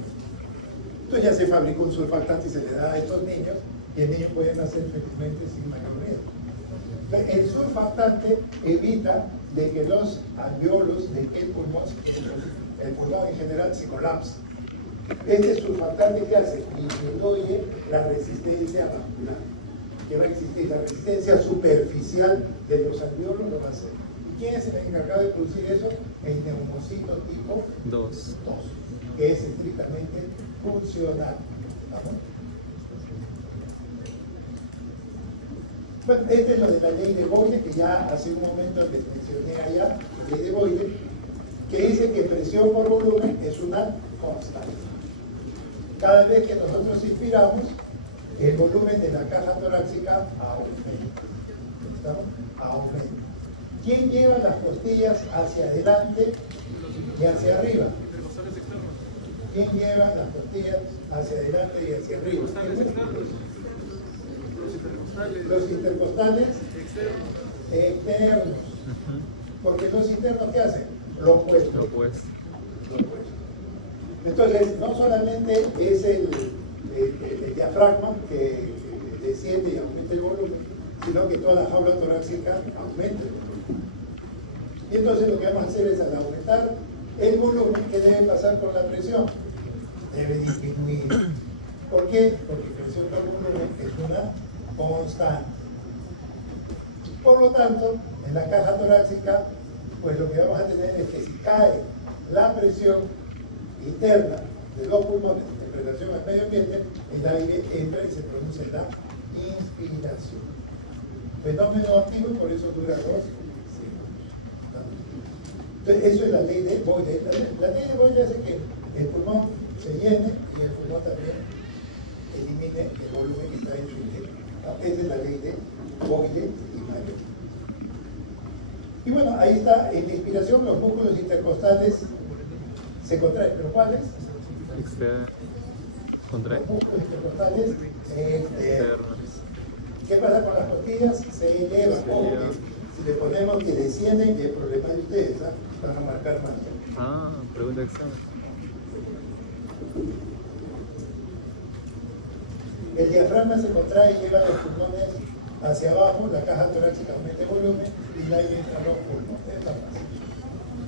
Entonces ya se fabricó un surfactante y se le da a estos niños y el niño puede nacer felizmente sin mayor riesgo. El surfactante evita de que los alveolos del pulmón en general se colapse. Este surfactante que hace disminuye la resistencia vascular que va a existir, la resistencia superficial de los alveolos lo va a hacer. ¿Quién es el encargado de producir eso? El neumocito tipo 2. 2, que es estrictamente funcional. ¿Vamos? Bueno, este es lo de la ley de Boyle, que ya hace un momento les mencioné allá, la ley de Boyle, que dice que presión por volumen es una constante. Cada vez que nosotros inspiramos, el volumen de la caja torácica aumenta. ¿Estamos? Aumenta. ¿Quién lleva las costillas hacia adelante y hacia arriba? ¿Quién lleva las costillas hacia adelante y hacia arriba? Los intercostales externos. Porque los internos, ¿qué hacen? Lo opuesto. Lo opuesto. Entonces, no solamente es el diafragma que desciende y aumenta el volumen, sino que toda la jaula torácica aumenta el volumen. Y entonces lo que vamos a hacer es, al aumentar el volumen, ¿qué debe pasar con la presión? Debe disminuir. ¿Por qué? Porque presión por volumen es una constante. Por lo tanto, en la caja torácica, pues lo que vamos a tener es que si cae la presión interna de los pulmones en relación al medio ambiente, el aire entra y se produce la inspiración. Fenómeno activo y por eso dura 2 segundos. Entonces, eso es la ley de Boyle. La ley de Boyle hace que el pulmón se llene y el pulmón también elimine el volumen que está en su interior. Esa es la ley de Boyle y Mayer. Y bueno, ahí está, en la inspiración los músculos intercostales se contraen, ¿pero cuáles? Contrae. Los músculos intercostales externos. ¿Qué pasa con las costillas? Se elevan. Si le ponemos que descienden, que el problema de ustedes, ¿ah? Van a marcar más. Pregunta de examen. El diafragma se contrae y lleva los pulmones hacia abajo, la caja torácica aumenta el volumen y el aire entra a los pulmones. Es tan fácil.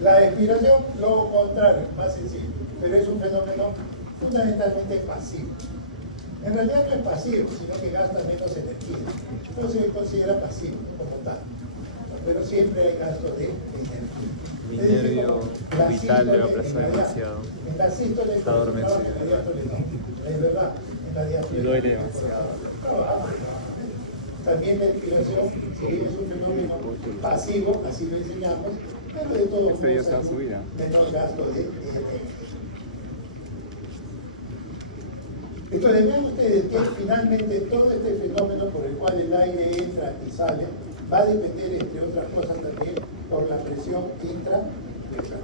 La expiración, lo contrario, más sencillo, pero es un fenómeno fundamentalmente pasivo. En realidad no es pasivo, sino que gasta menos energía. No se considera pasivo como tal, pero siempre hay gasto de energía. Mi nervio vital debe aplazar demasiado. En la sístole Está adormecido. en la diástole no. Es verdad, en la diástole Me duele demasiado. También la inspiración, si bien es un fenómeno pasivo, así lo enseñamos, pero de todos modos hay un menor gasto de energía. Entonces vean ustedes que finalmente todo este fenómeno por el cual el aire entra y sale va a depender, entre otras cosas, también por la presión intrapleural.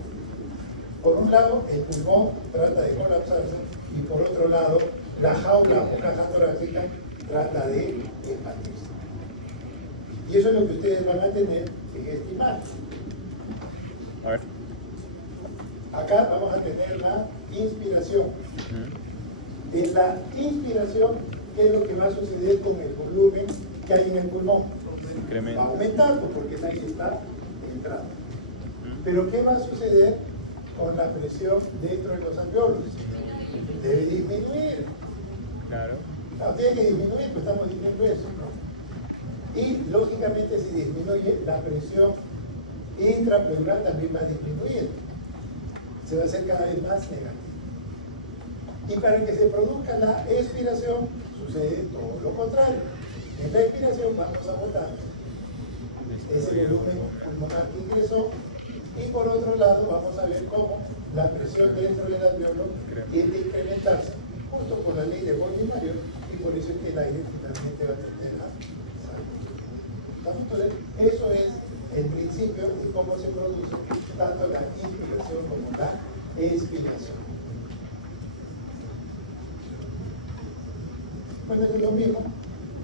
Por un lado, el pulmón trata de colapsarse y por otro lado, la jaula o caja torácica trata de expandirse. Y eso es lo que ustedes van a tener que estimar. A ver. Acá vamos a tener la inspiración. En la inspiración, ¿qué es lo que va a suceder con el volumen que hay en el pulmón? Va aumentando porque el aire está entrando. Pero ¿qué va a suceder con la presión dentro de los alveolos? Debe disminuir. Claro. No, tiene que disminuir, pues estamos diciendo eso, ¿no? Y lógicamente si disminuye, la presión intrapleural también va a disminuir. Se va a hacer cada vez más negativa. Y para que se produzca la expiración, sucede todo lo contrario. En la expiración vamos a botar ese volumen pulmonar que ingresó y por otro lado vamos a ver cómo la presión dentro del alveolo tiende a incrementarse justo por la ley de Boyle y Mayer y por eso es que el aire finalmente va a tener la salida. Entonces, eso es el principio de cómo se produce tanto la inspiración como la expiración. Bueno, es lo mismo,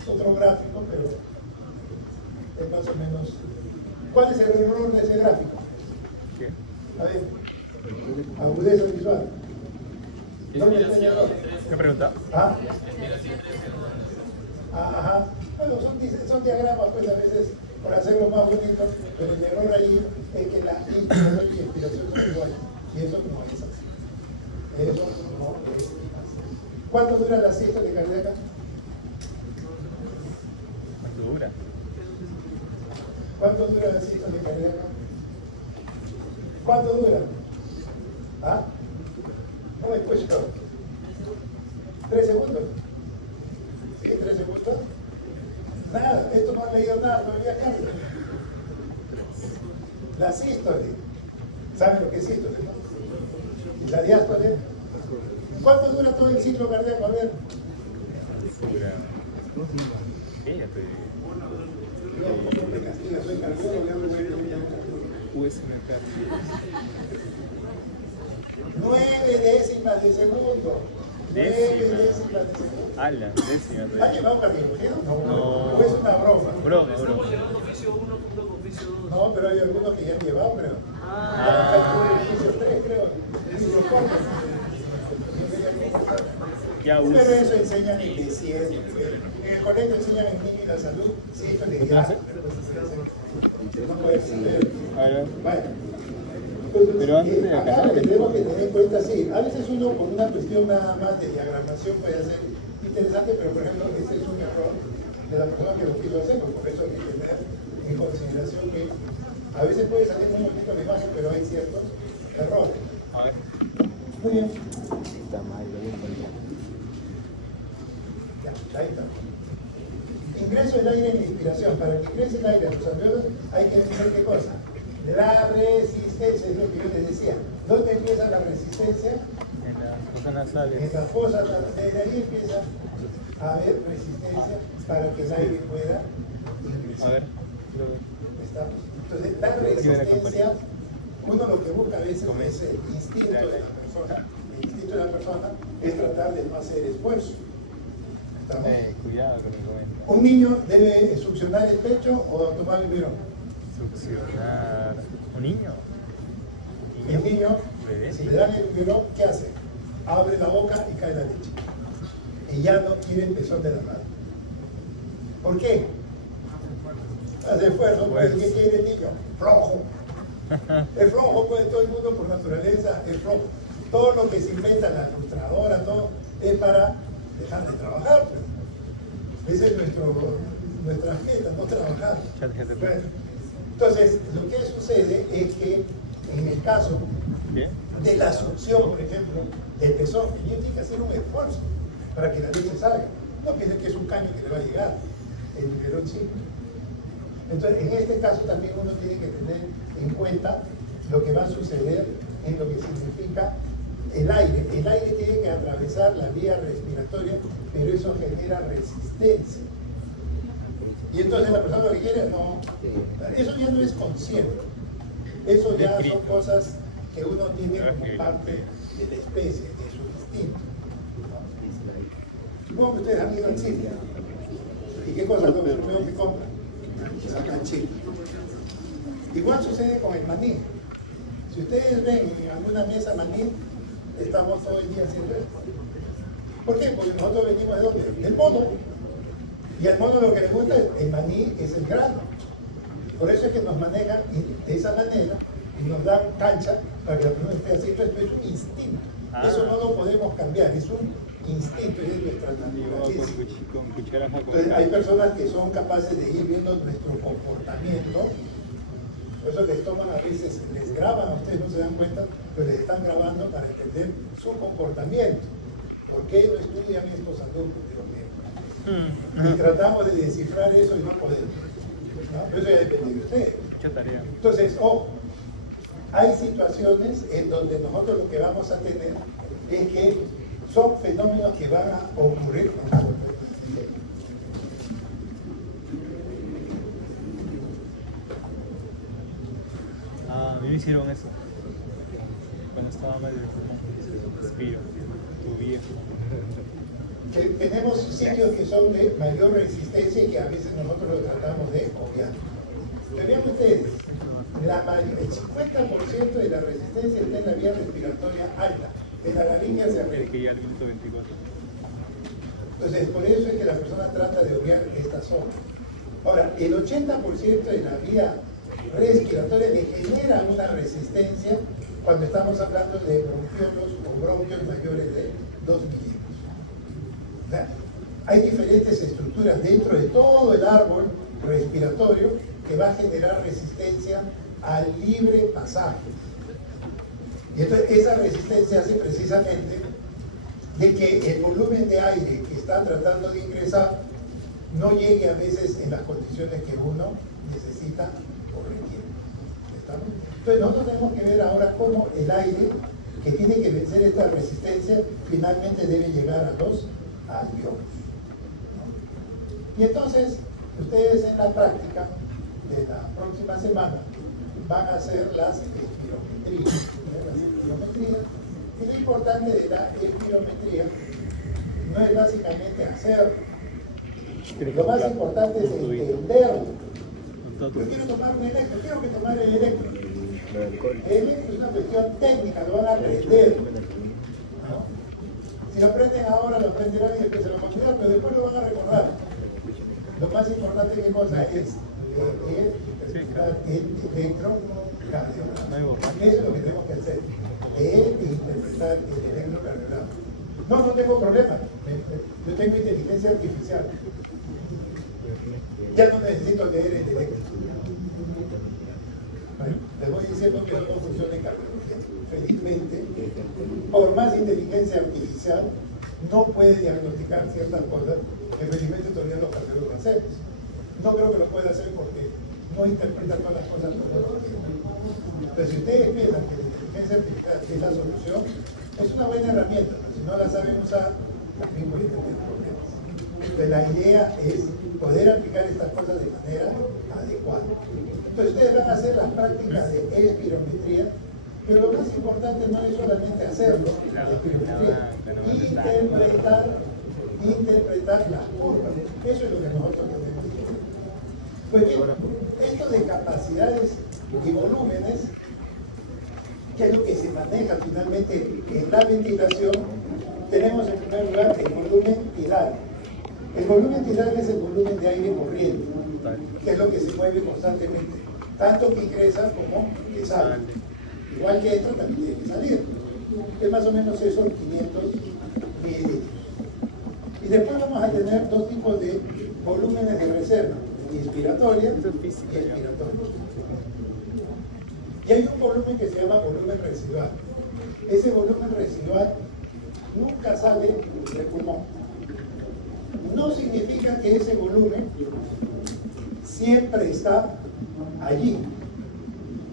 otro gráfico, pero es más o menos. ¿Cuál es el error de ese gráfico? ¿Qué? A ver, agudeza visual. ¿Dónde está el error? ¿Qué pregunta? Ajá. Bueno, son diagramas, pues a veces por hacerlo más bonito, pero el error ahí es que la inspiración y expiración son iguales. Y eso no es así. Eso no es así. ¿Cuánto dura la sístole cardíaca? ¿Cuánto dura? ¿Cuánto dura la sístole cardíaca? ¿Cuánto dura? ¿Ah? No me escucho. 3 segundos. ¿Sí? 3 segundos. Nada, esto no ha leído nada todavía, Carlos. La sístole. ¿Saben lo que es sístole, no? ¿Y la diástole? ¿Cuánto dura todo el ciclo cardíaco? A ver. Dura. Fíjate. No, me castiga, soy cardiólogo, me hablo USMK. 9 décimas de segundo. 9 Décima. décimas de segundo. Ala, décima. ¿Ha llevado cardiología? No. ¿O es una broma? Broma. No, pero hay algunos que ya han llevado, creo. Oficio 3, creo. Ya Pero usa. eso enseñan en el CIES. En el colegio enseñan en niño y la salud. Sí, esto le ya. No puede ser. Vaya. Pero antes de acá acá, lo que tenemos que tener en cuenta, sí, a veces uno con una cuestión nada más de diagramación puede ser interesante, pero por ejemplo, ese es un error de la persona que lo quiso hacer, pues por eso hay que tener en consideración que a veces puede salir muy bonito la imagen, pero hay ciertos errores. A ver. Muy bien. Está mal, lo voy a poner. Ya, ahí está. Ingreso del aire en la inspiración. Para que ingrese el aire a los alveolos hay que ver qué cosa. La resistencia es lo que yo les decía. ¿Dónde empieza la resistencia? En las fosas nasales. En las fosas, desde ahí empieza a haber resistencia para que el aire pueda ingresar. A ver. ¿Estamos? Entonces, la resistencia, uno lo que busca a veces es el instinto de la persona. El instinto de la persona es tratar de no hacer esfuerzo. ¿Estamos? Cuidado con el momento. ¿Un niño debe succionar el pecho o tomar el biberón? Succionar. ¿Un niño? El niño, Bebé. si le dan el biberón, ¿qué hace? Abre la boca y cae la leche. Y ya no quiere el pezón de la madre. ¿Por qué? Hace esfuerzo, pues, ¿qué quiere el niño? Flojo. Es flojo, pues, todo el mundo por naturaleza es flojo. Todo lo que se inventa, la ilustradora, todo, es para dejar de trabajar. Pues. Esa es nuestra meta, no trabajar. Bueno, entonces, lo que sucede es que en el caso de la succión, por ejemplo, del pezón, el niño tiene que hacer un esfuerzo para que la leche salga. No piensen que es un caño que le va a llegar, el biberón sí. Entonces, en este caso también uno tiene que tener en cuenta lo que va a suceder en lo que significa el aire. El aire tiene que atravesar la vía respiratoria, pero eso genera resistencia. Y entonces la persona lo que quiere, no. Eso ya no es consciente. Eso ya son cosas que uno tiene como parte de la especie, de su instinto. Supongo que ustedes han ido al cine. ¿Y qué cosa es lo primero que compran? Sacan chile. Igual sucede con el maní. Si ustedes ven en alguna mesa maní, estamos todo el día haciendo esto. ¿Por qué? Porque nosotros venimos de dónde? Del mono. Y al mono lo que le gusta es el maní, es el grano. Por eso es que nos manejan de esa manera y nos dan cancha para que la persona esté haciendo esto. Es un instinto. Eso no lo podemos cambiar, es un instinto, es nuestra naturaleza. Con cuchara. Entonces, hay personas que son capaces de ir viendo nuestro comportamiento. Por eso les toman a veces, les graban, a ustedes no se dan cuenta, pero les están grabando para entender su comportamiento. ¿Por qué no estudian estos alumnos? Y tratamos de descifrar eso y no podemos. ¿No? Pero eso ya depende de ustedes. Mucha tarea. Entonces, hay situaciones en donde nosotros lo que vamos a tener es que son fenómenos que van a ocurrir. A mí me hicieron eso. Cuando estaba medio de pulmón. Respiro. Tu viejo. Tenemos sitios que son de mayor resistencia y que a veces nosotros lo tratamos de obviar. Pero vean ustedes, el 50% de la resistencia está en la vía respiratoria alta, de la laringe hacia El arriba. que ya al minuto 24. Entonces, por eso es que la persona trata de obviar esta zona. Ahora, el 80% de la vía respiratoria le genera una resistencia cuando estamos hablando de bronquiolos o bronquios mayores de 2 milímetros. O sea, hay diferentes estructuras dentro de todo el árbol respiratorio que va a generar resistencia al libre pasaje. Y entonces esa resistencia hace precisamente de que el volumen de aire que está tratando de ingresar no llegue a veces en las condiciones que uno necesita o requiere. ¿Estamos? Entonces nosotros tenemos que ver ahora cómo el aire que tiene que vencer esta resistencia finalmente debe llegar a los alveolos. Y entonces ustedes en la práctica de la próxima semana van a hacer las espirometrías. Y lo importante de la espirometría no es básicamente hacerlo. Lo más importante es entenderlo. Yo quiero tomar un electro, quiero que tomar el electro. El electro es una cuestión técnica, lo van a aprender. ¿No? Si lo aprenden ahora, lo aprenderán y después se lo van a olvidar, pero después lo van a recordar. Lo más importante, ¿qué cosa es? El electrocardiograma. Eso es lo que tenemos que hacer. Interpretar el electrocardiograma. No tengo problema. Yo tengo inteligencia artificial. Ya no necesito leer el electro. Bueno, les voy diciendo que no funciona en cardiología. Felizmente, por más inteligencia artificial, no puede diagnosticar ciertas cosas que felizmente todavía los cardiólogos hacemos. No creo que lo pueda hacer porque no interpreta todas las cosas todos los días. Entonces, si ustedes piensan que la inteligencia artificial es la solución, es una buena herramienta, pero si no la saben usar, también pueden tener problemas. Entonces, la idea es poder aplicar estas cosas de manera adecuada. Entonces, ustedes van a hacer las prácticas de espirometría, pero lo más importante no es solamente hacerlo, la espirometría, interpretar las curvas. Eso es lo que nosotros tenemos que hacer. Pues bien, esto de capacidades y volúmenes, que es lo que se maneja finalmente en la ventilación, tenemos en primer lugar el volumen tidal. El volumen tidal es el volumen de aire corriente, que es lo que se mueve constantemente, tanto que ingresa como que sale. Igual que entra, también tiene que salir. Es más o menos eso, 500 mililitros. Y después vamos a tener dos tipos de volúmenes de reserva, inspiratoria y expiratoria. Y hay un volumen que se llama volumen residual. Ese volumen residual nunca sale del pulmón. No significa que ese volumen siempre está allí,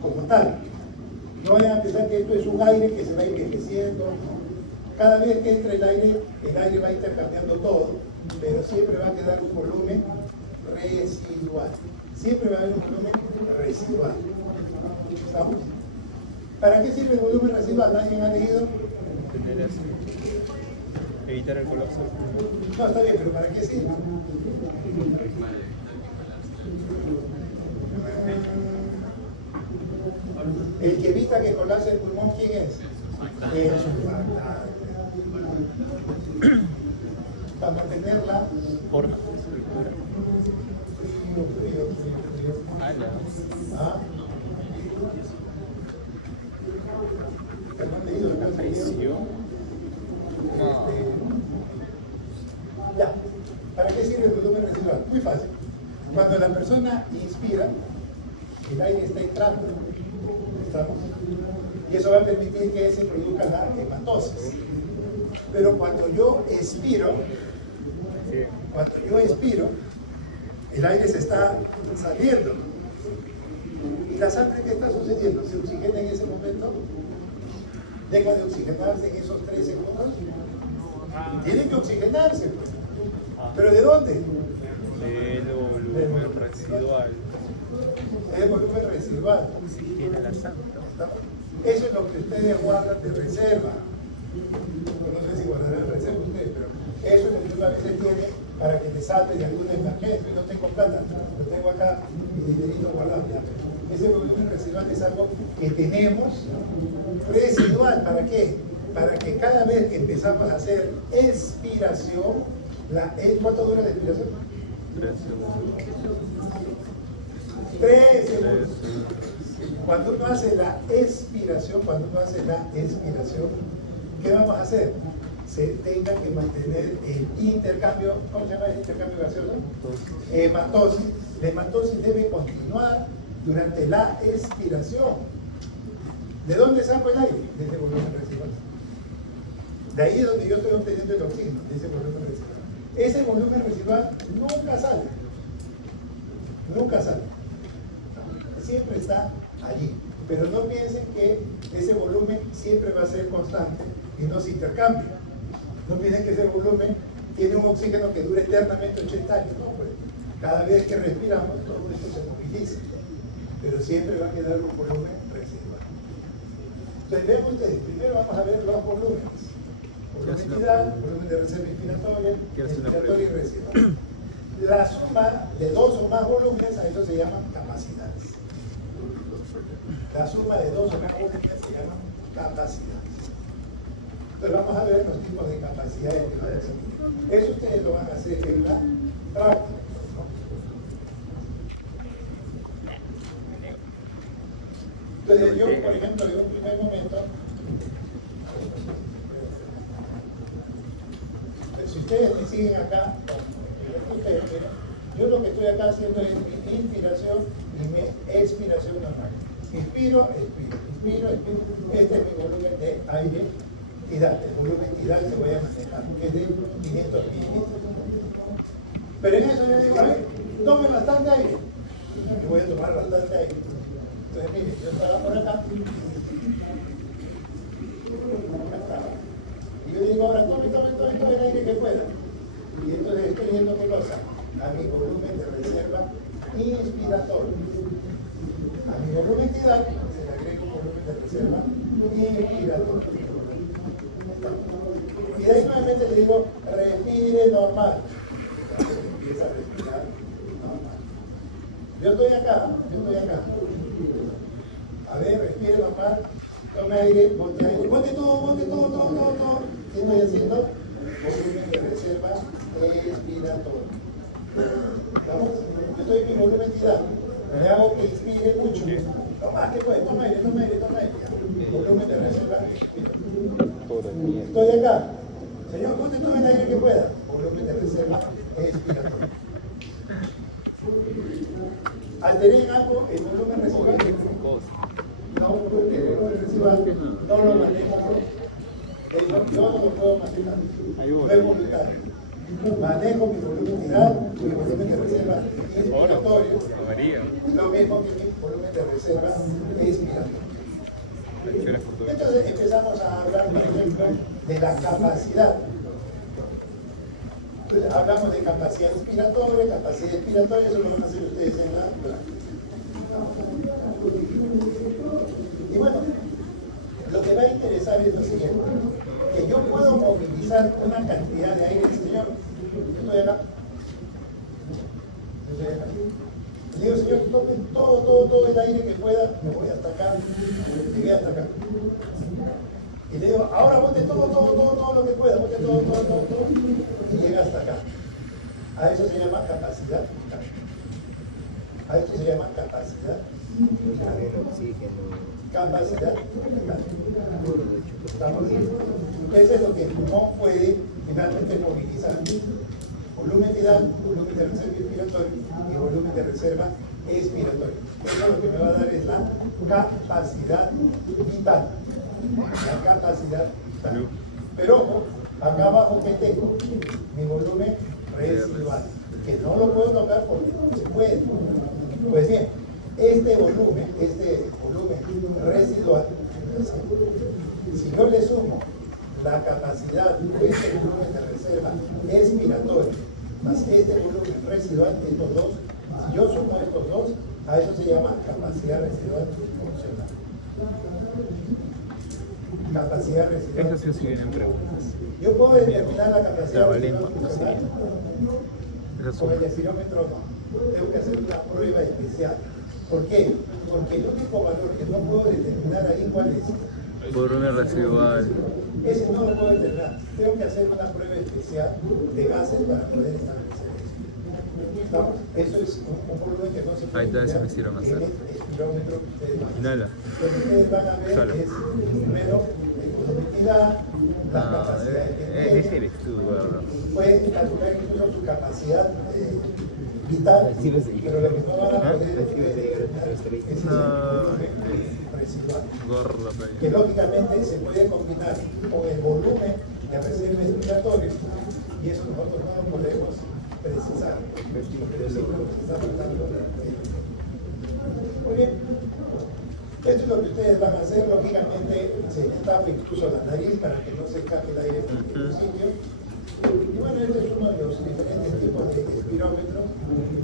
como tal. No vayan a pensar que esto es un aire que se va envejeciendo. Cada vez que entra el aire va intercambiando todo, pero siempre va a quedar un volumen residual. Siempre va a haber un volumen residual. ¿Estamos? ¿Para qué sirve el volumen residual? ¿Alguien ha leído? Evitar el colapso. No, está bien, pero ¿para qué sirve? El que evita que colapse el pulmón, ¿quién es? El surfactante. Para mantenerla Forma. frío. ¿Ah? ¿Han leído lo que han leído? Ya. ¿Para qué sirve el volumen residual? Muy fácil. Cuando la persona inspira, el aire está entrando. ¿Estamos? Y eso va a permitir que se produzca la hematosis. Pero cuando yo expiro, el aire se está saliendo. ¿Y la sangre qué está sucediendo? ¿Se oxigena en ese momento? ¿Deja de oxigenarse en esos 3 segundos? Tiene que oxigenarse, pues. ¿Pero de dónde? Del volumen residual. El volumen residual. Oxigena la sangre. Eso es lo que ustedes guardan de reserva. No sé si guardarán reserva ustedes, pero eso es lo que uno a veces tiene para que te salve de alguna emergencia. Yo no tengo plata, lo tengo acá, mi dinerito guardado. Ese volumen residual es algo que tenemos residual. ¿Para qué? Para que cada vez que empezamos a hacer expiración, ¿cuánto dura la expiración? 3 segundos. 3 segundos. Cuando uno hace la expiración, ¿qué vamos a hacer? Se tenga que mantener el intercambio, ¿cómo se llama el intercambio gaseoso? Hematosis. La hematosis debe continuar durante la expiración. ¿De dónde saco el aire? De ese volumen residual. De ahí es donde yo estoy obteniendo el oxígeno, de ese volumen residual. Ese volumen residual nunca sale. Nunca sale. Siempre está allí. Pero no piensen que ese volumen siempre va a ser constante y no se intercambia. No piensen que ese volumen tiene un oxígeno que dura eternamente 80 años. No, pues, cada vez que respiramos, todo esto se moviliza. Pero siempre va a quedar un volumen residual. Entonces, vean ustedes, primero vamos a ver los volúmenes. Volumetridad, volumen de reserva inspiratoria y residual. La suma de dos o más volúmenes, a eso se llaman capacidades. La suma de dos o más volúmenes se llaman capacidades. Entonces vamos a ver los tipos de capacidades que van a existir. Eso ustedes lo van a hacer en la práctica. Entonces yo, por ejemplo, en un primer momento, si ustedes me siguen acá, yo lo que estoy acá haciendo es mi inspiración y mi expiración normal. Inspiro, expiro. Este es mi volumen de aire. El volumen tidal se voy a manejar, que es de 500 mililitros. Pero en eso yo digo, a ver, tome bastante aire. Yo voy a tomar bastante aire. Entonces, miren, yo estaba por acá. Y yo digo, ahora tome todo el aire que pueda. Y entonces estoy viendo qué cosa. A mi volumen de reserva inspiratorio. A mi volumen tidal se le agrega un volumen de reserva inspiratorio. Y de ahí nuevamente le digo, respire normal. Empieza a respirar normal. Yo estoy acá. A ver, respire normal. Tome aire, bote aire. Bote todo. ¿Qué estoy haciendo? Volumen de reserva expiratorio. ¿Vamos? Yo estoy en mi volumen tidal. Le hago que inspire mucho. Toma, ¿qué puede? Toma aire. Volumen de reserva expiratorio. Estoy acá. Señor, bote todo el aire que pueda. Volumen de reserva expiratorio. ¿Alteré en algo el volumen residual? No, porque el volumen residual no lo manejo. Yo no lo puedo manejar. Luego manejo mi volumen tidal, mi volumen de reserva inspiratorio. Lo mismo que mi volumen de reserva expiratorio. Entonces empezamos a hablar, por ejemplo, de la capacidad. Entonces, hablamos de capacidad expiratoria, eso lo van a hacer ustedes en la práctica. Y bueno, lo que va a interesar es lo siguiente, que yo puedo movilizar una cantidad de aire, señor, yo estoy acá. Le digo, señor, tome todo el aire que pueda, me voy hasta acá, llegué hasta acá. Y le digo, ahora bote todo lo que pueda, bote todo, y llega hasta acá. A eso se llama capacidad. Capacidad. ¿Estamos bien? Eso es lo que no puede finalmente movilizar. Volumen tidal, volumen de reserva inspiratoria y volumen de reserva expiratoria. Eso lo que me va a dar es la capacidad vital. Pero ojo, acá abajo que tengo mi volumen residual, que no lo puedo tocar porque no se puede. Pues bien, este volumen residual, si yo le sumo la capacidad de este volumen de reserva expiratoria más este volumen residual, estos dos, si yo sumo estos dos, a eso se llama capacidad residual funcional. Capacidad residual. Eso sí vienen preguntas. Yo puedo determinar la capacidad residual funcional con el espirómetro, no. Tengo que hacer una prueba especial. ¿Por qué? Porque el único valor que no puedo determinar ahí, ¿cuál es? Volumen residual. Ese no lo puedo determinar. Tengo que hacer una prueba especial de gases para poder establecer eso. ¿Estamos? Eso es un volumen que no se puede Ahí está, se mirar me hicieron en hacer. el espirómetro que ustedes van a hacer. Inhala. Lo que ustedes van a ver Solo. es primero volumetría, las capacidades que tiene. Ese eres tú, weón. Pueden calcular incluso su capacidad vital, pero lo que no van a poder ustedes determinar es el volumen residual, Gordo, que lógicamente se puede combinar con el volumen de reserva respiratoria, y eso nosotros no lo podemos precisar, porque es lo que se está tratando de hacer. Muy bien, esto es lo que ustedes van a hacer. Lógicamente se destapa incluso la nariz para que no se escape el aire por ningún sitio. Y bueno, este es uno de los diferentes tipos de espirómetros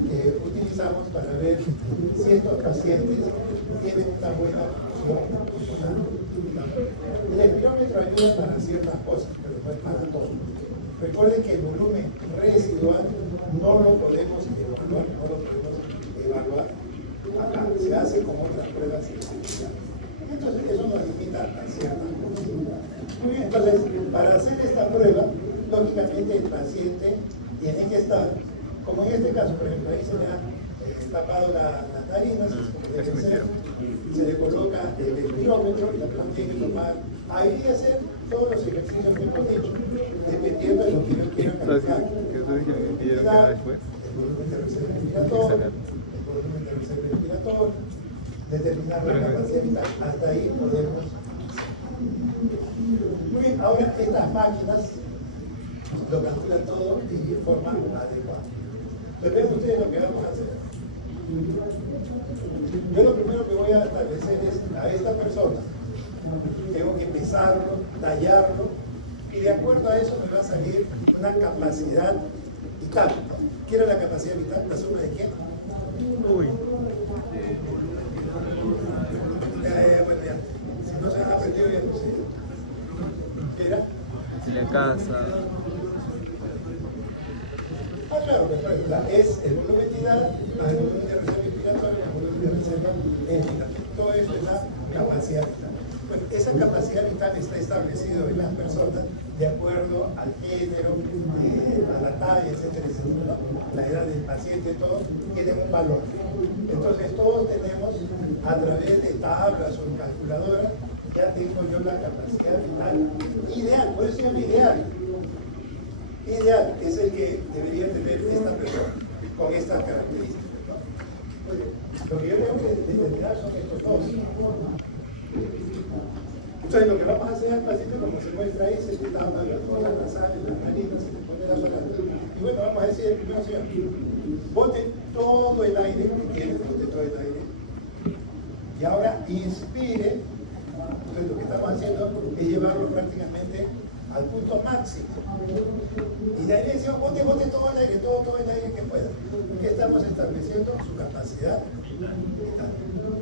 que utilizamos para ver si estos pacientes tienen una buena función. El espirómetro ayuda para ciertas cosas, pero no es para todo. Recuerden que el volumen residual no lo podemos evaluar, acá. Se hace con otras pruebas específicas. Entonces eso nos limita a ciertas cosas. Muy bien, entonces para hacer esta prueba, lógicamente el paciente tiene que estar, como en este caso, por ejemplo, ahí se le ha tapado las narinas, se le coloca el espirómetro y la persona tiene que tomar, ahí de hacer todos los ejercicios que hemos dicho, dependiendo de lo que yo quiera calcular. El volumen de reserva respiratoria, el volumen de reserva respiratoria, determinar la capacidad vital. Hasta ahí podemos. Muy bien, ahora estas máquinas lo calculan todo y de forma adecuada. Entonces vean ustedes lo que vamos a hacer. Yo lo primero que voy a establecer es a esta persona. Tengo que pesarlo, tallarlo, y de acuerdo a eso me va a salir una capacidad vital. ¿Qué era la capacidad vital? ¿La suma de quién? Uy. Bueno, ya. Si no se han aprendido, ya no sé. ¿Qué era? Si le alcanza. Claro, es el volumen vital, más el volumen de reserva respiratoria, el volumen de reserva vital. Todo esto es la capacidad vital. Bueno, esa capacidad vital está establecida en las personas de acuerdo al género, a la talla, etcétera, etcétera, ¿no? La edad del paciente, todo tiene un valor. Entonces todos tenemos a través de tablas o calculadoras, ya tengo yo la capacidad vital ideal, por eso se llama ideal. Ideal es el que debería tener esta persona con estas características, ¿no? Lo que yo tengo que determinar son estos dos. Entonces lo que vamos a hacer al paciente, como se muestra ahí, se le tapa las fosas nasales, las narinas, se le pone la aparato. Y bueno, vamos a decir, primero señor, bote todo el aire que tiene, bote todo el aire. Y ahora inspire. Entonces lo que estamos haciendo es llevarlo prácticamente al punto máximo. Y de ahí le decimos, bote todo el aire, todo el aire que pueda. Porque estamos estableciendo su capacidad vital,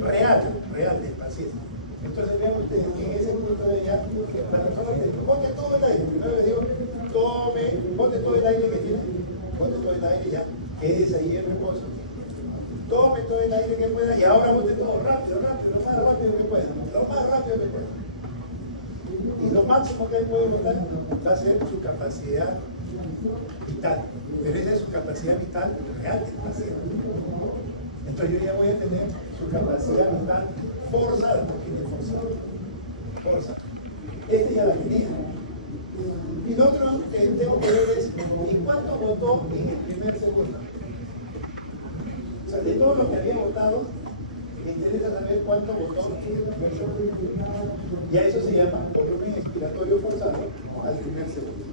real del paciente. Entonces vean ustedes que en ese punto de allá, la persona que dice, bote todo el aire. Primero le digo, bote todo el aire que tiene, bote todo el aire ya, quédese ahí en reposo. Tome todo el aire que pueda y ahora bote todo rápido, lo más rápido que pueda, lo más rápido que pueda. Y lo máximo que él puede botar va a ser su capacidad vital, pero esa es su capacidad vital real del paciente. Entonces yo ya voy a tener su capacidad vital forzada, porque tiene forzada. Este ya la tenía. Y lo otro que tengo que ver es, ¿y cuánto votó en el primer segundo? O sea, de todo lo que había votado, me interesa saber cuánto votó en el primer segundo. Y a eso se llama volumen expiratorio forzado al primer segundo.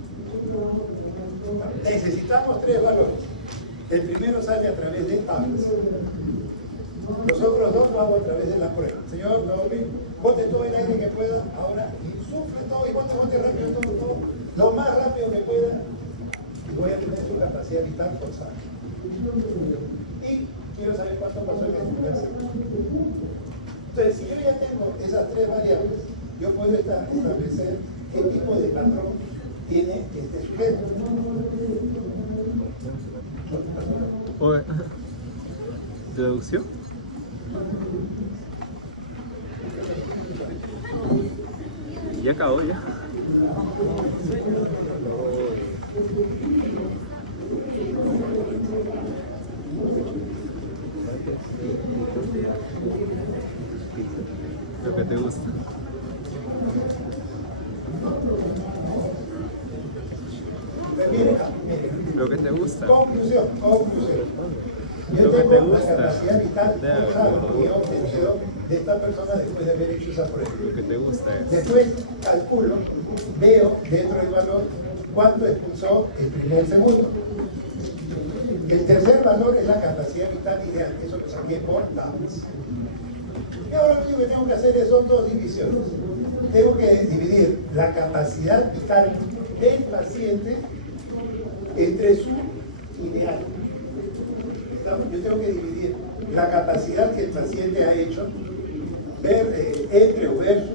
Necesitamos tres valores. El primero sale a través de tablas. Los otros dos lo hago a través de la prueba. Señor, bote todo el aire que pueda, ahora insufle todo, y cuando bote rápido todo, lo más rápido que pueda, y voy a tener su capacidad vital forzada. Y quiero saber cuánto pasó en el primer segundo. Entonces, si yo ya tengo esas tres variables, yo puedo establecer qué tipo de patrón tiene este sujeto. Oye. ¿Deducción? Ya acabó ya. que te gusta. Mire, Lo que te gusta. conclusión. Yo Lo que tengo te la gusta. capacidad vital De forzada acuerdo. que he obtenido de esta persona después de haber hecho esa prueba. Lo que te gusta es. Después calculo, veo dentro del valor cuánto expulsó el primer segundo. El tercer valor es la capacidad vital ideal, eso lo saqué por tablas. Y ahora lo único que tengo que hacer son dos divisiones. Tengo que dividir la capacidad vital del paciente entre su ideal. Yo tengo que dividir la capacidad que el paciente ha hecho entre o versus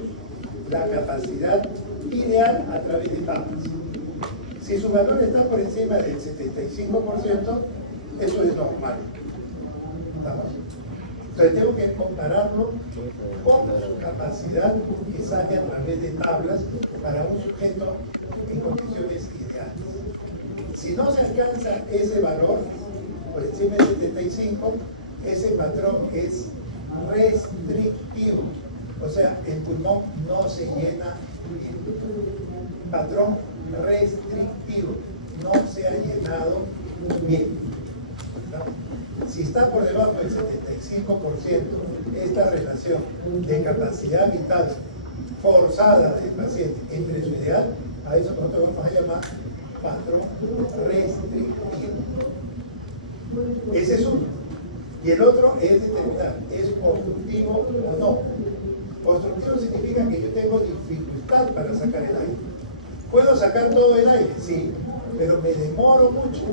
la capacidad ideal a través de tablas. Si su valor está por encima del 75%, eso es normal. ¿Estamos? Entonces tengo que compararlo con su capacidad que sale a través de tablas para un sujeto en condiciones ideales. Si no se alcanza ese valor, por encima del 75, ese patrón es restrictivo. O sea, el pulmón no se llena bien. Patrón restrictivo, no se ha llenado bien. ¿No? Si está por debajo del 75%, esta relación de capacidad vital forzada del paciente entre su ideal, a eso nosotros vamos a llamar patrón restrictivo. Ese es uno. Y el otro es determinar, ¿es obstructivo o no? Obstructivo significa que yo tengo dificultad para sacar el aire. ¿Puedo sacar todo el aire? Sí, pero me demoro mucho.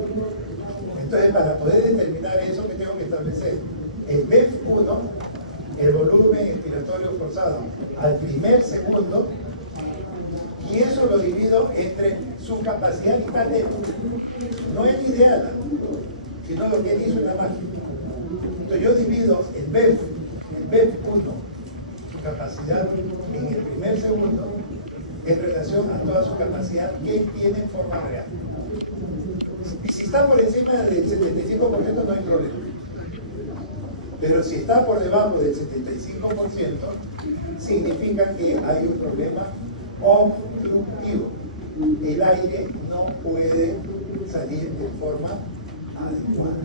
Entonces, para poder determinar eso, ¿qué tengo que establecer? El BEF1, el volumen expiratorio forzado, al primer segundo, y eso lo divido entre su capacidad vital neto. No el ideal, sino lo que él hizo en la máquina. Entonces yo divido el BEF1, su capacidad en el primer segundo, en relación a toda su capacidad que él tiene en forma real. Y si está por encima del 75% no hay problema. Pero si está por debajo del 75%, significa que hay un problema obstructivo. El aire no puede salir de forma adecuada.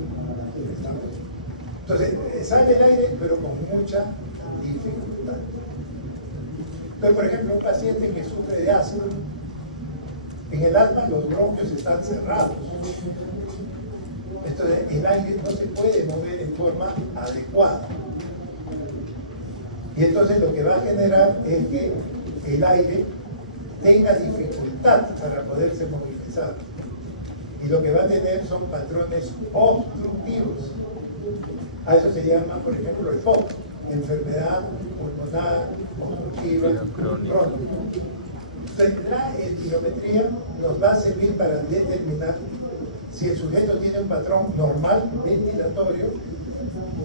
Entonces, sale el aire, pero con mucha dificultad. Entonces, por ejemplo, un paciente que sufre de asma, en el asma los bronquios están cerrados. Entonces, el aire no se puede mover en forma adecuada. Y entonces lo que va a generar es que el aire tenga dificultad para poderse movilizar. Y lo que va a tener son patrones obstructivos. A eso se llama, por ejemplo, el FOC, enfermedad pulmonar obstructiva crónica. Entonces, la espirometría nos va a servir para determinar si el sujeto tiene un patrón normal ventilatorio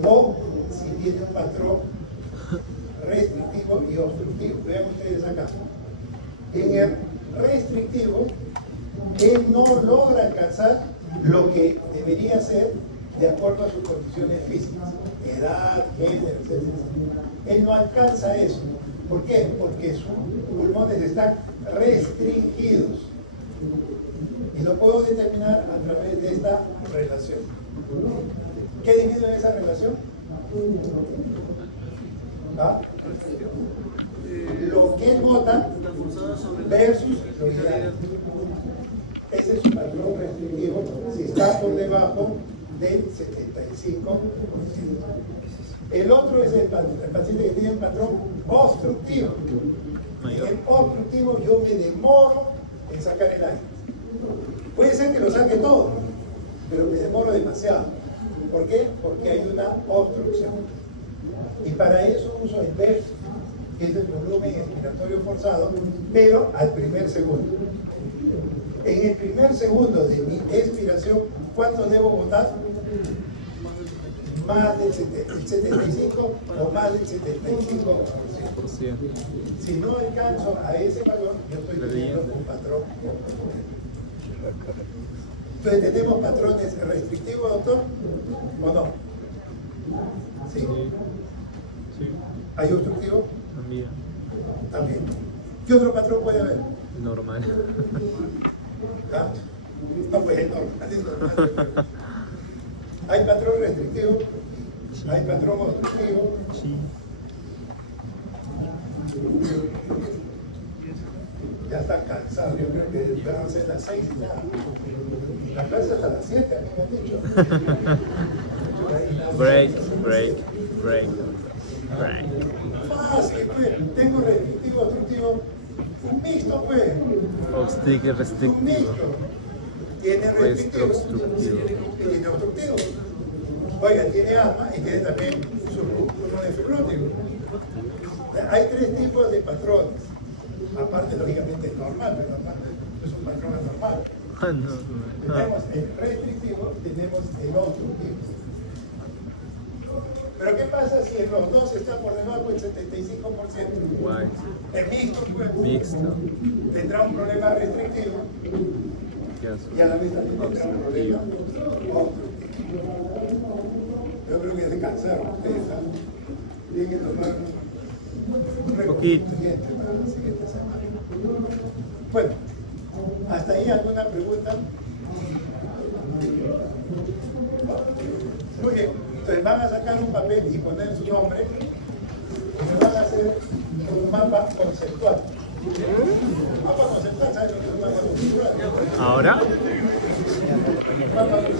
o si tiene un patrón restrictivo y obstructivo. Vean ustedes acá. En el restrictivo, él no logra alcanzar lo que debería ser de acuerdo a sus condiciones físicas, edad, género, etc. Él no alcanza eso. ¿Por qué? Porque sus pulmones están restringidos. Y lo puedo determinar a través de esta relación. ¿Qué divido en esa relación? ¿Ah? Lo que él vota versus lo ideal. Ese es su patrón restrictivo si está por debajo del 75%. El otro es el paciente que tiene un patrón obstructivo. En el obstructivo yo me demoro en sacar el aire. Puede ser que lo saque todo, pero me demoro demasiado. ¿Por qué? Porque hay una obstrucción. Y para eso uso el BEF, que es el volumen expiratorio forzado, pero al primer segundo. En el primer segundo de mi expiración, ¿cuánto debo botar? Más del 75 o más del 75%. Si no alcanzo a ese valor, yo estoy teniendo un patrón. Entonces, ¿tenemos patrones restrictivos, doctor? ¿O no? ¿Sí? ¿Hay obstructivo? También. También. ¿Qué otro patrón puede haber? Normal. ¿Ah? No, pues es normal, es normal. Hay patrón restrictivo, hay patrón obstructivo. Sí. Ya está cansado, yo creo que van a ser las 6 y nada. La clase hasta las 7, a mí me han dicho. Break, break, break, break. Fácil, pues. Tengo restrictivo, obstructivo. Un mixto, pues. Obstick Un restrictivo. mixto. Tiene restrictivo Obstructivo. y tiene obstructivo. Oiga, tiene asma y tiene también su uno nefrótico. Hay 3 tipos de patrones. Aparte, lógicamente, es normal, pero aparte, es un patrón anormal. Ah, no. Tenemos el restrictivo, tenemos el obstructivo. Pero ¿qué pasa si en los dos está por debajo del 75%? Guay. El mixto, pues, Mixto. tendrá un problema restrictivo ¿Qué haces? y a la vez también tendrá un problema obstructivo. Yo creo que se cansaron ustedes, ¿sabes? Tienen que tomar un Poquito. siguiente para la siguiente semana. Bueno, ¿hasta ahí alguna pregunta? Muy bien, entonces van a sacar un papel y poner su nombre y me van a hacer un mapa conceptual. Mapa conceptual, ¿sabes lo que es un mapa conceptual? ¿Ahora? Un mapa